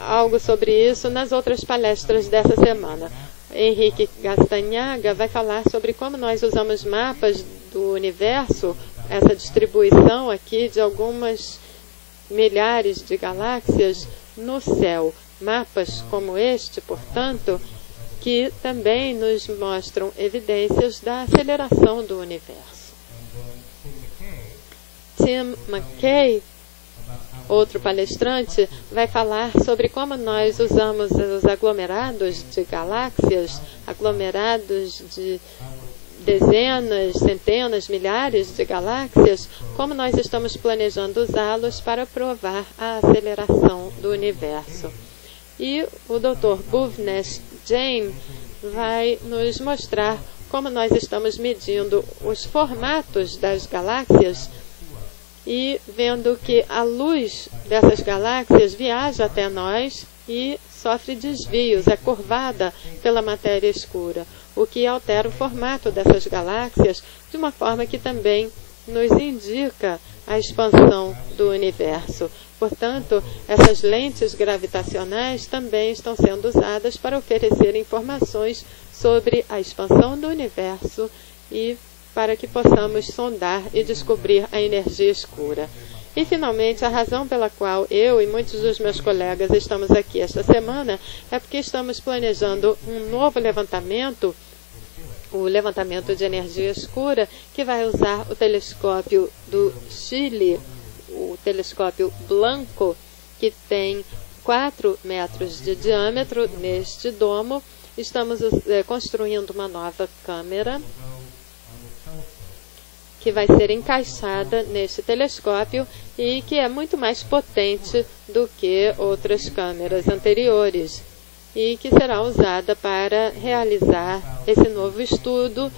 algo sobre isso nas outras palestras dessa semana. Henrique Gastanhaga vai falar sobre como nós usamos mapas do universo, essa distribuição aqui de algumas milhares de galáxias no céu. Mapas como este, portanto, que também nos mostram evidências da aceleração do universo. Tim McKay, outro palestrante, vai falar sobre como nós usamos os aglomerados de galáxias, aglomerados de dezenas, centenas, milhares de galáxias, como nós estamos planejando usá-los para provar a aceleração do universo. E o Dr. Bhuvnesh Jain vai nos mostrar como nós estamos medindo os formatos das galáxias e vendo que a luz dessas galáxias viaja até nós e sofre desvios, é curvada pela matéria escura, o que altera o formato dessas galáxias de uma forma que também nos indica a expansão do universo. Portanto, essas lentes gravitacionais também estão sendo usadas para oferecer informações sobre a expansão do universo e para que possamos sondar e descobrir a energia escura. E, finalmente, a razão pela qual eu e muitos dos meus colegas estamos aqui esta semana é porque estamos planejando um novo levantamento, o levantamento de energia escura, que vai usar o telescópio do Chile, o telescópio Blanco, que tem 4 metros de diâmetro neste domo. Estamos construindo uma nova câmera que vai ser encaixada neste telescópio e que é muito mais potente do que outras câmeras anteriores e que será usada para realizar esse novo estudo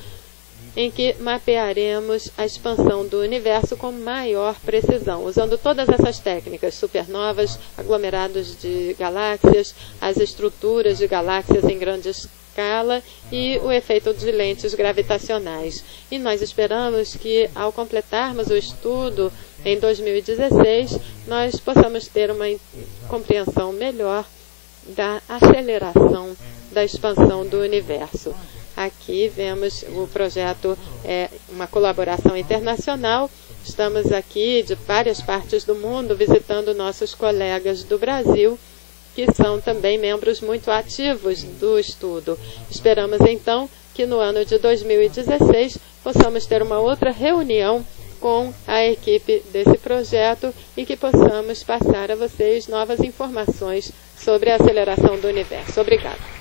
em que mapearemos a expansão do universo com maior precisão, usando todas essas técnicas, supernovas, aglomerados de galáxias, as estruturas de galáxias em grande escala e o efeito de lentes gravitacionais. E nós esperamos que, ao completarmos o estudo em 2016, nós possamos ter uma compreensão melhor da aceleração da expansão do universo. Aqui vemos o projeto uma colaboração internacional. Estamos aqui de várias partes do mundo visitando nossos colegas do Brasil, que são também membros muito ativos do estudo. Esperamos, então, que no ano de 2016 possamos ter uma outra reunião com a equipe desse projeto e que possamos passar a vocês novas informações sobre a aceleração do universo. Obrigada.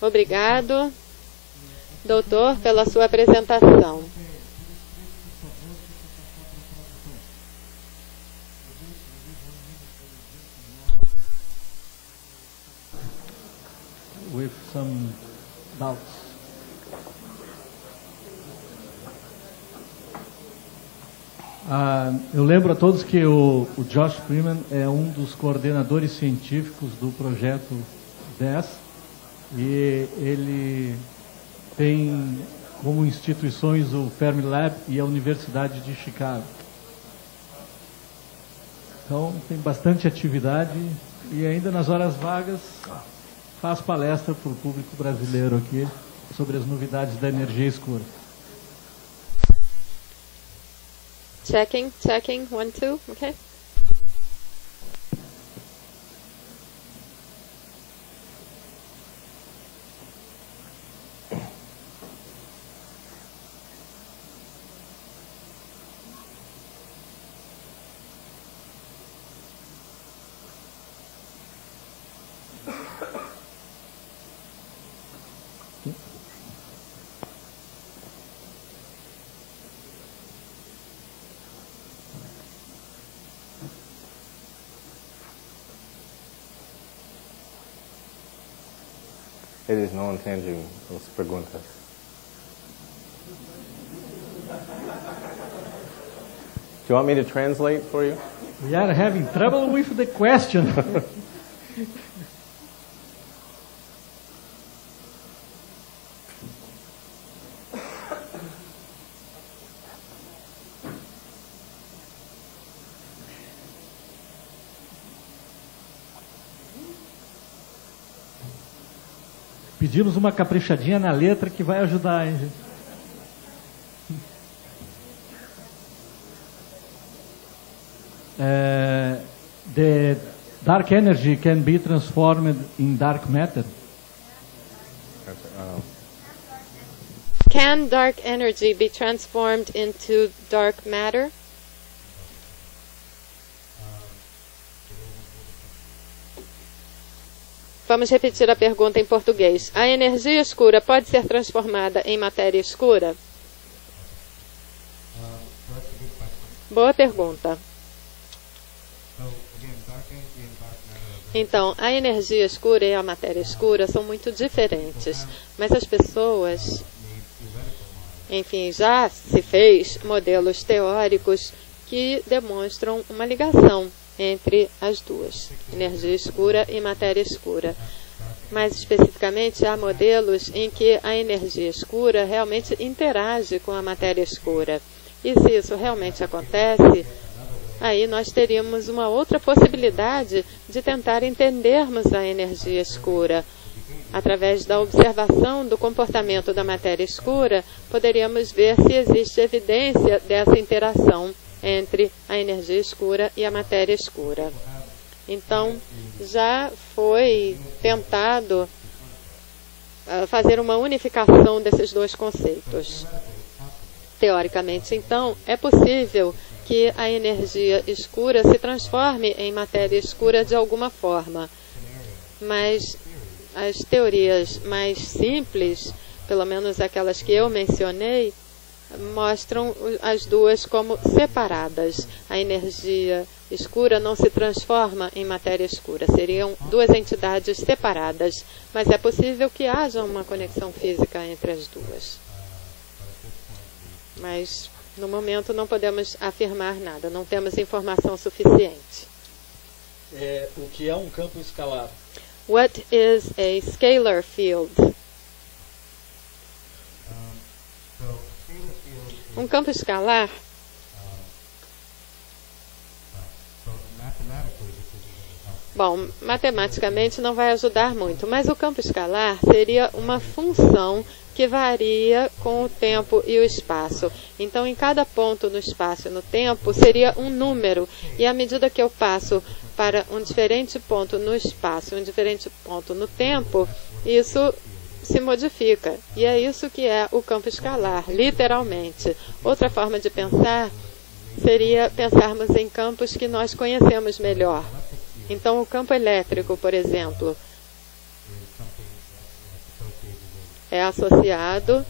Obrigado, doutor, pela sua apresentação. With some doubts. Eu lembro a todos que o Josh Freeman é um dos coordenadores científicos do projeto 10 e ele tem como instituições o Fermilab e a Universidade de Chicago. Então tem bastante atividade e ainda nas horas vagas faz palestra para o público brasileiro aqui sobre as novidades da energia escura. Checking, 1, 2, okay. Eles não entendem as perguntas. Do you want me to translate for you? We are having trouble with the question. Pedimos uma caprichadinha na letra que vai ajudar, hein, gente? The dark energy can be transformed in dark matter. Can dark energy be transformed into dark matter? Vamos repetir a pergunta em português. A energia escura pode ser transformada em matéria escura? Boa pergunta. Então, a energia escura e a matéria escura são muito diferentes, mas as pessoas, enfim, já se fez modelos teóricos que demonstram uma ligação entre as duas, energia escura e matéria escura. Mais especificamente, há modelos em que a energia escura realmente interage com a matéria escura. E se isso realmente acontece, aí nós teríamos uma outra possibilidade de tentar entendermos a energia escura. Através da observação do comportamento da matéria escura, poderíamos ver se existe evidência dessa interação entre a energia escura e a matéria escura. Então, já foi tentado fazer uma unificação desses dois conceitos. Teoricamente, então, é possível que a energia escura se transforme em matéria escura de alguma forma. Mas as teorias mais simples, pelo menos aquelas que eu mencionei, mostram as duas como separadas. A energia escura não se transforma em matéria escura. Seriam duas entidades separadas, mas é possível que haja uma conexão física entre as duas. Mas, no momento, não podemos afirmar nada. Não temos informação suficiente. O que é um campo escalar? What is a scalar field? Um campo escalar Bom, matematicamente não vai ajudar muito, mas o campo escalar seria uma função que varia com o tempo e o espaço. Então, em cada ponto no espaço e no tempo, seria um número. E à medida que eu passo para um diferente ponto no espaço e um diferente ponto no tempo, isso se modifica. E é isso que é o campo escalar, literalmente. Outra forma de pensar seria pensarmos em campos que nós conhecemos melhor. Então, o campo elétrico, por exemplo, é associado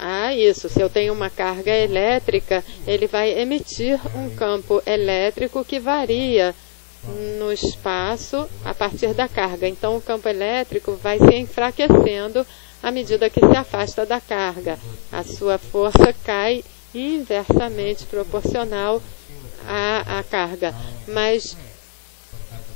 a isso. Se eu tenho uma carga elétrica, ele vai emitir um campo elétrico que varia no espaço a partir da carga. Então, o campo elétrico vai se enfraquecendo à medida que se afasta da carga. A sua força cai inversamente proporcional à carga. Mas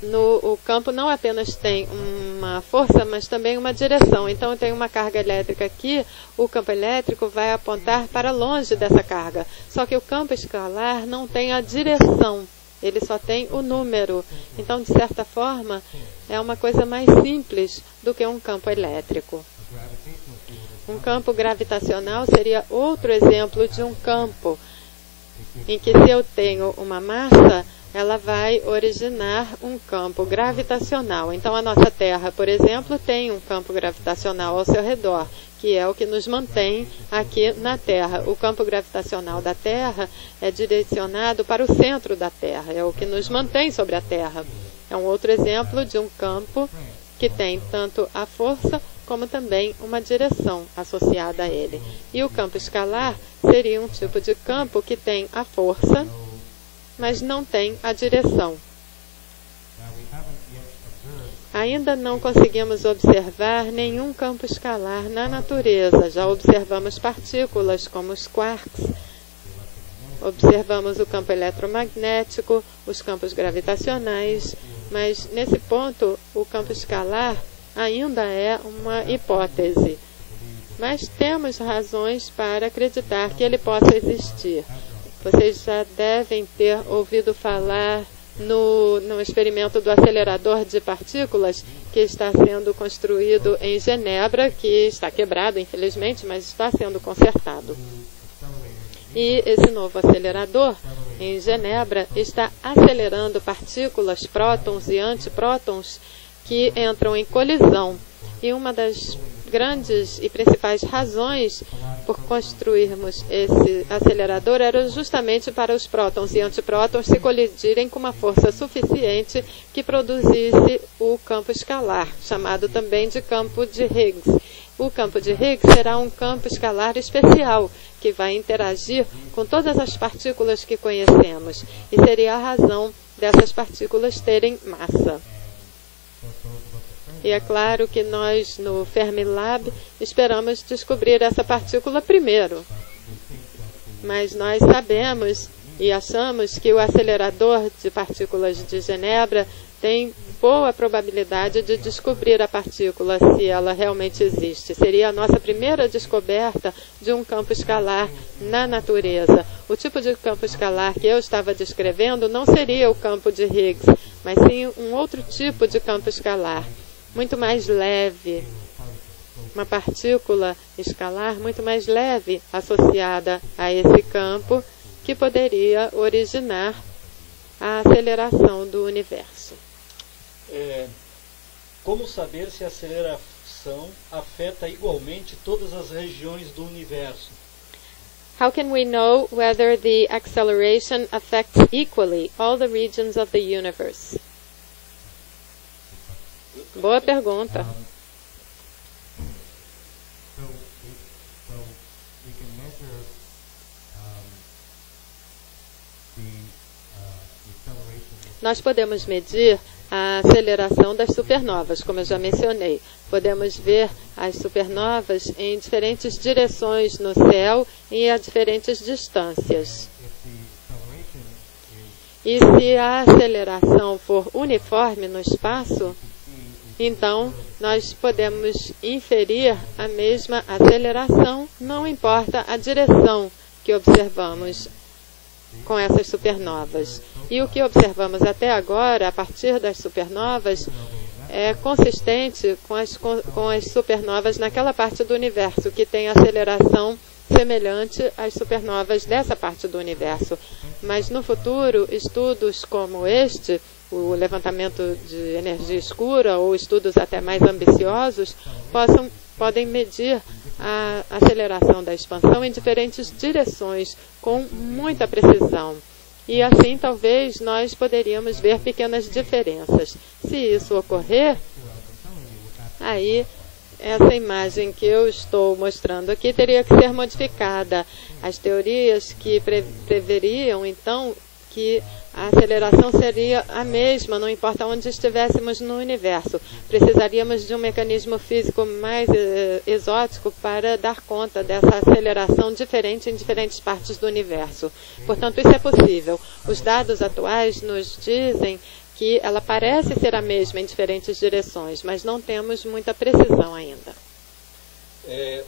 o campo não apenas tem uma força, mas também uma direção. Então, eu tenho uma carga elétrica aqui, o campo elétrico vai apontar para longe dessa carga. Só que o campo escalar não tem a direção, ele só tem o número. Então, de certa forma, é uma coisa mais simples do que um campo elétrico. Um campo gravitacional seria outro exemplo de um campo em que, se eu tenho uma massa, ela vai originar um campo gravitacional. Então, a nossa Terra, por exemplo, tem um campo gravitacional ao seu redor, que é o que nos mantém aqui na Terra. O campo gravitacional da Terra é direcionado para o centro da Terra, é o que nos mantém sobre a Terra. É um outro exemplo de um campo que tem tanto a força como também uma direção associada a ele. E o campo escalar seria um tipo de campo que tem a força, mas não tem a direção. Ainda não conseguimos observar nenhum campo escalar na natureza. Já observamos partículas como os quarks, observamos o campo eletromagnético, os campos gravitacionais, mas nesse ponto o campo escalar ainda é uma hipótese. Mas temos razões para acreditar que ele possa existir. Vocês já devem ter ouvido falar no experimento do acelerador de partículas que está sendo construído em Genebra, que está quebrado, infelizmente, mas está sendo consertado. E esse novo acelerador em Genebra está acelerando partículas, prótons e antiprótons, que entram em colisão. E uma das grandes e principais razões por construirmos esse acelerador era justamente para os prótons e antiprótons se colidirem com uma força suficiente que produzisse o campo escalar, chamado também de campo de Higgs. O campo de Higgs será um campo escalar especial, que vai interagir com todas as partículas que conhecemos, e seria a razão dessas partículas terem massa. E é claro que nós, no Fermilab, esperamos descobrir essa partícula primeiro. Mas nós sabemos e achamos que o acelerador de partículas de Genebra tem boa probabilidade de descobrir a partícula, se ela realmente existe. Seria a nossa primeira descoberta de um campo escalar na natureza. O tipo de campo escalar que eu estava descrevendo não seria o campo de Higgs, mas sim um outro tipo de campo escalar, muito mais leve. Uma partícula escalar muito mais leve associada a esse campo, que poderia originar a aceleração do universo. Como saber se a aceleração afeta igualmente todas as regiões do universo? How can we know whether the acceleration affects equally all the regions of the universe? Boa pergunta. Nós podemos medir a aceleração das supernovas, como eu já mencionei. Podemos ver as supernovas em diferentes direções no céu e a diferentes distâncias. E se a aceleração for uniforme no espaço, então nós podemos inferir a mesma aceleração, não importa a direção que observamos com essas supernovas. E o que observamos até agora, a partir das supernovas, é consistente com as supernovas naquela parte do universo que tem aceleração semelhante às supernovas dessa parte do universo. Mas no futuro, estudos como este, o levantamento de energia escura, ou estudos até mais ambiciosos, podem medir a aceleração da expansão em diferentes direções, com muita precisão. E assim, talvez, nós poderíamos ver pequenas diferenças. Se isso ocorrer, aí essa imagem que eu estou mostrando aqui teria que ser modificada. As teorias que preveriam, então, que a aceleração seria a mesma, não importa onde estivéssemos no universo. Precisaríamos de um mecanismo físico mais exótico para dar conta dessa aceleração diferente em diferentes partes do universo. Portanto, isso é possível. Os dados atuais nos dizem que ela parece ser a mesma em diferentes direções, mas não temos muita precisão ainda.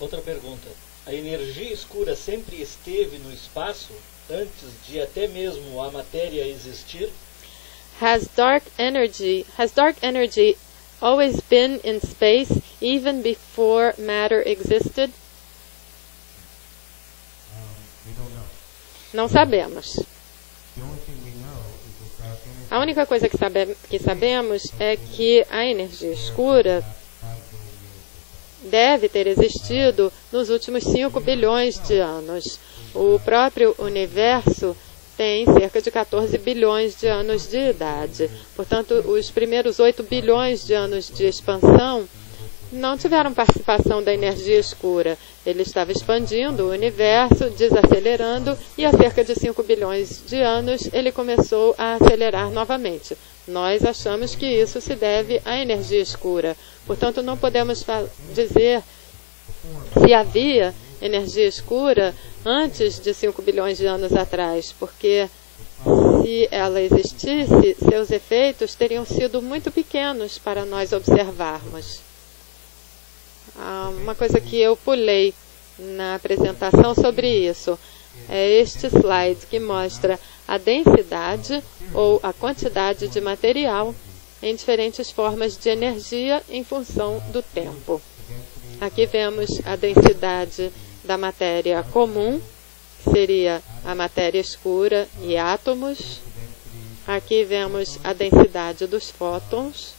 Outra pergunta. A energia escura sempre esteve no espaço antes de até mesmo a matéria existir? Has dark energy always been in space even before matter existed? Não sabemos. A única coisa que sabemos é que a energia escura deve ter existido nos últimos 5 bilhões de anos. O próprio universo tem cerca de 14 bilhões de anos de idade. Portanto, os primeiros 8 bilhões de anos de expansão não tiveram participação da energia escura. Ele estava expandindo o universo, desacelerando, e há cerca de 5 bilhões de anos ele começou a acelerar novamente. Nós achamos que isso se deve à energia escura. Portanto, não podemos dizer se havia energia escura antes de 5 bilhões de anos atrás, porque se ela existisse, seus efeitos teriam sido muito pequenos para nós observarmos. Uma coisa que eu pulei na apresentação sobre isso é este slide que mostra a densidade ou a quantidade de material em diferentes formas de energia em função do tempo. Aqui vemos a densidade da matéria comum, que seria a matéria escura e átomos. Aqui vemos a densidade dos fótons,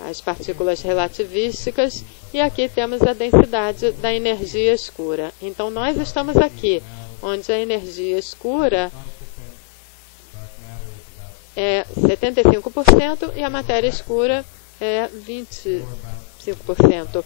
as partículas relativísticas, e aqui temos a densidade da energia escura. Então, nós estamos aqui, onde a energia escura é 75% e a matéria escura é 25%.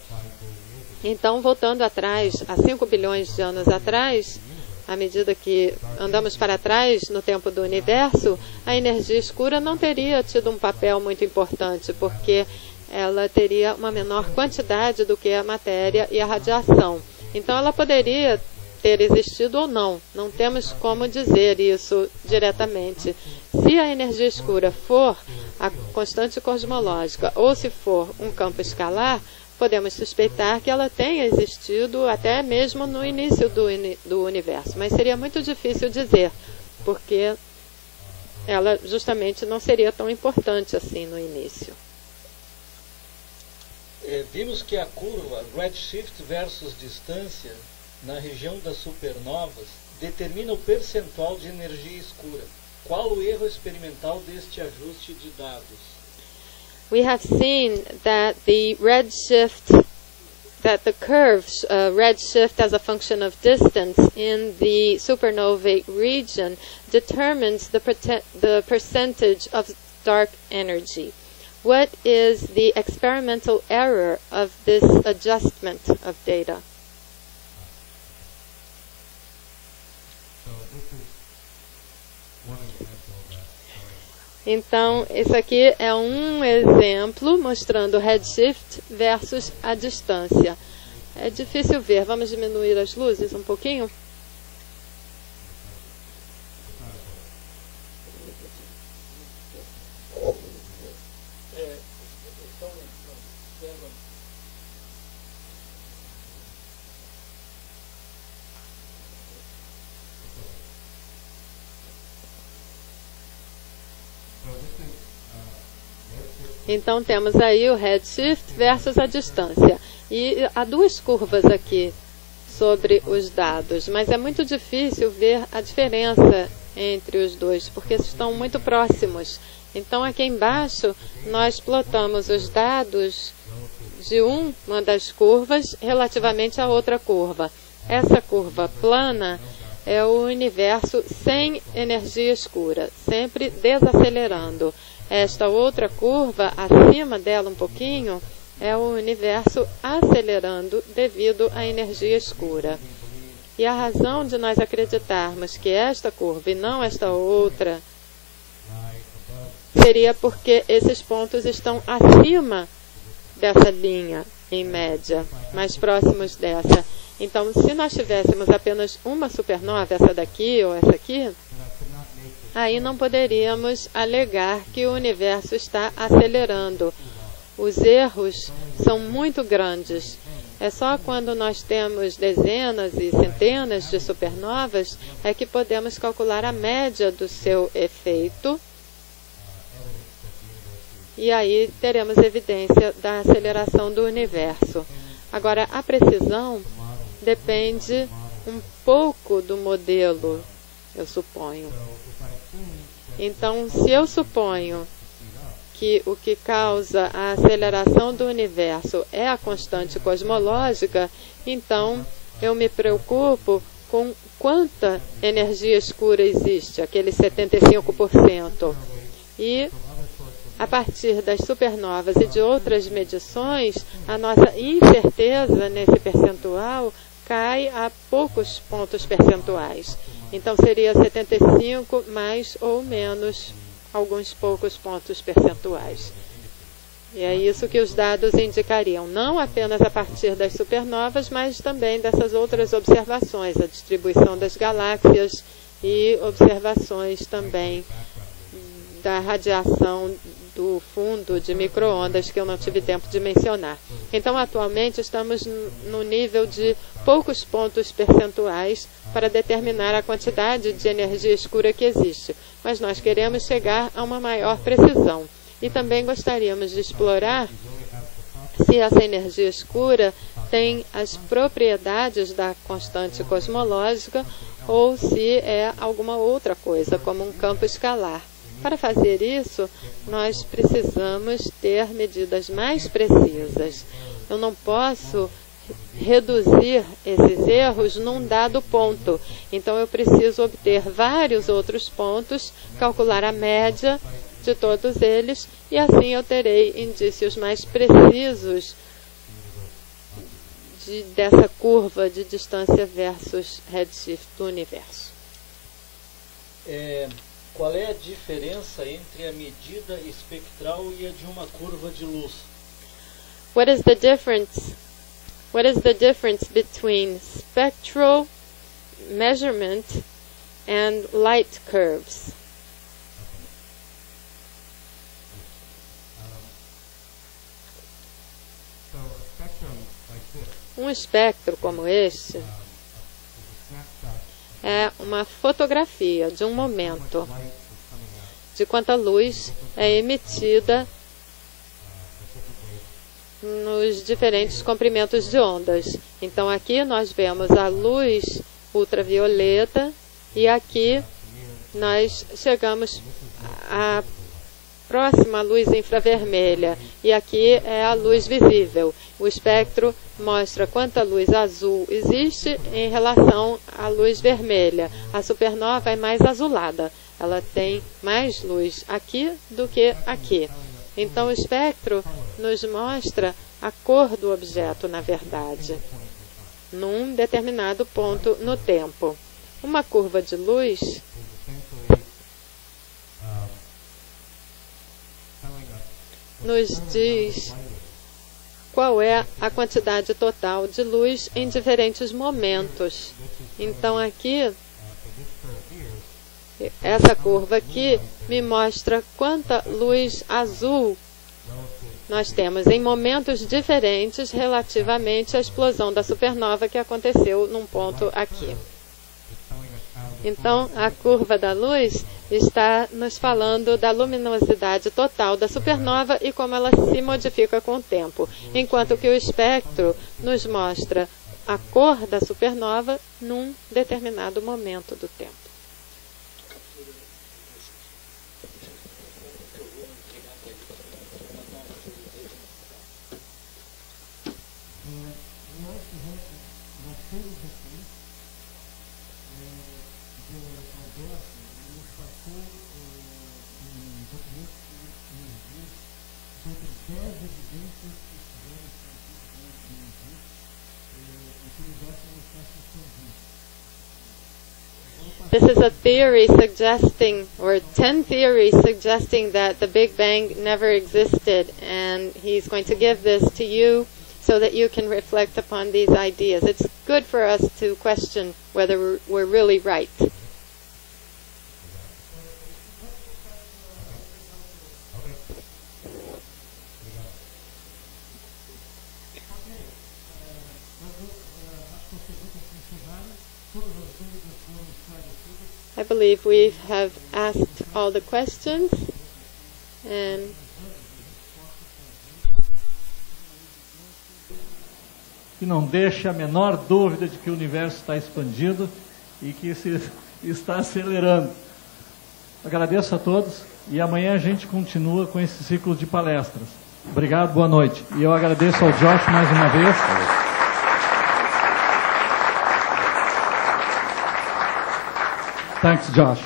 Então, voltando atrás, há 5 bilhões de anos atrás, à medida que andamos para trás no tempo do universo, a energia escura não teria tido um papel muito importante, porque ela teria uma menor quantidade do que a matéria e a radiação. Então, ela poderia ter existido ou não. Não temos como dizer isso diretamente. Se a energia escura for a constante cosmológica ou se for um campo escalar, podemos suspeitar que ela tenha existido até mesmo no início do universo. Mas seria muito difícil dizer, porque ela justamente não seria tão importante assim no início. Vimos que a curva redshift versus distância na região das supernovas determina o percentual de energia escura. Qual o erro experimental deste ajuste de dados? We have seen that the curve redshift as a function of distance in the supernovae region determines the percentage of dark energy. What is the experimental error of this adjustment of data? Então, esse aqui é um exemplo mostrando redshift versus a distância. É difícil ver. Vamos diminuir as luzes um pouquinho? Então, temos aí o redshift versus a distância. E há duas curvas aqui sobre os dados, mas é muito difícil ver a diferença entre os dois, porque estão muito próximos. Então, aqui embaixo, nós plotamos os dados de uma das curvas relativamente à outra curva. Essa curva plana é o universo sem energia escura, sempre desacelerando. Esta outra curva, acima dela um pouquinho, é o universo acelerando devido à energia escura. E a razão de nós acreditarmos que esta curva e não esta outra seria porque esses pontos estão acima dessa linha, em média, mais próximos dessa. Então, se nós tivéssemos apenas uma supernova, essa daqui ou essa aqui, aí não poderíamos alegar que o universo está acelerando. Os erros são muito grandes. É só quando nós temos dezenas e centenas de supernovas é que podemos calcular a média do seu efeito. E aí teremos evidência da aceleração do universo. Agora, a precisão depende um pouco do modelo, eu suponho. Então, se eu suponho que o que causa a aceleração do universo é a constante cosmológica, então eu me preocupo com quanta energia escura existe, aquele 75%. E, a partir das supernovas e de outras medições, a nossa incerteza nesse percentual cai a poucos pontos percentuais. Então, seria 75 mais ou menos alguns poucos pontos percentuais. E é isso que os dados indicariam, não apenas a partir das supernovas, mas também dessas outras observações, a distribuição das galáxias e observações também da radiação do fundo de micro-ondas, que eu não tive tempo de mencionar. Então, atualmente, estamos no nível de poucos pontos percentuais para determinar a quantidade de energia escura que existe. Mas nós queremos chegar a uma maior precisão. E também gostaríamos de explorar se essa energia escura tem as propriedades da constante cosmológica ou se é alguma outra coisa, como um campo escalar. Para fazer isso, nós precisamos ter medidas mais precisas. Eu não posso reduzir esses erros num dado ponto. Então, eu preciso obter vários outros pontos, calcular a média de todos eles, e assim eu terei indícios mais precisos dessa curva de distância versus redshift do universo. Qual é a diferença entre a medida espectral e a de uma curva de luz? What is the difference between spectral measurement and light curves? Um espectro como este é uma fotografia de um momento de quanta luz é emitida nos diferentes comprimentos de ondas. Então aqui nós vemos a luz ultravioleta e aqui nós chegamos à próxima luz infravermelha e aqui é a luz visível. O espectro mostra quanta luz azul existe em relação à luz vermelha. A supernova é mais azulada, ela tem mais luz aqui do que aqui. Então o espectro nos mostra a cor do objeto, na verdade, num determinado ponto no tempo. Uma curva de luz nos diz qual é a quantidade total de luz em diferentes momentos. Então aqui, essa curva aqui me mostra quanta luz azul nós temos em momentos diferentes relativamente à explosão da supernova que aconteceu num ponto aqui. Então, a curva da luz está nos falando da luminosidade total da supernova e como ela se modifica com o tempo, enquanto que o espectro nos mostra a cor da supernova num determinado momento do tempo. This is a theory suggesting, or 10 theories suggesting that the Big Bang never existed, and he's going to give this to you so that you can reflect upon these ideas. It's good for us to question whether we're really right. I believe we have asked all the questions, and que não deixe a menor dúvida de que o universo está expandindo e que se está acelerando. Agradeço a todos e amanhã a gente continua com esse ciclo de palestras. Obrigado, boa noite. E eu agradeço ao Josh mais uma vez. Thanks, Josh.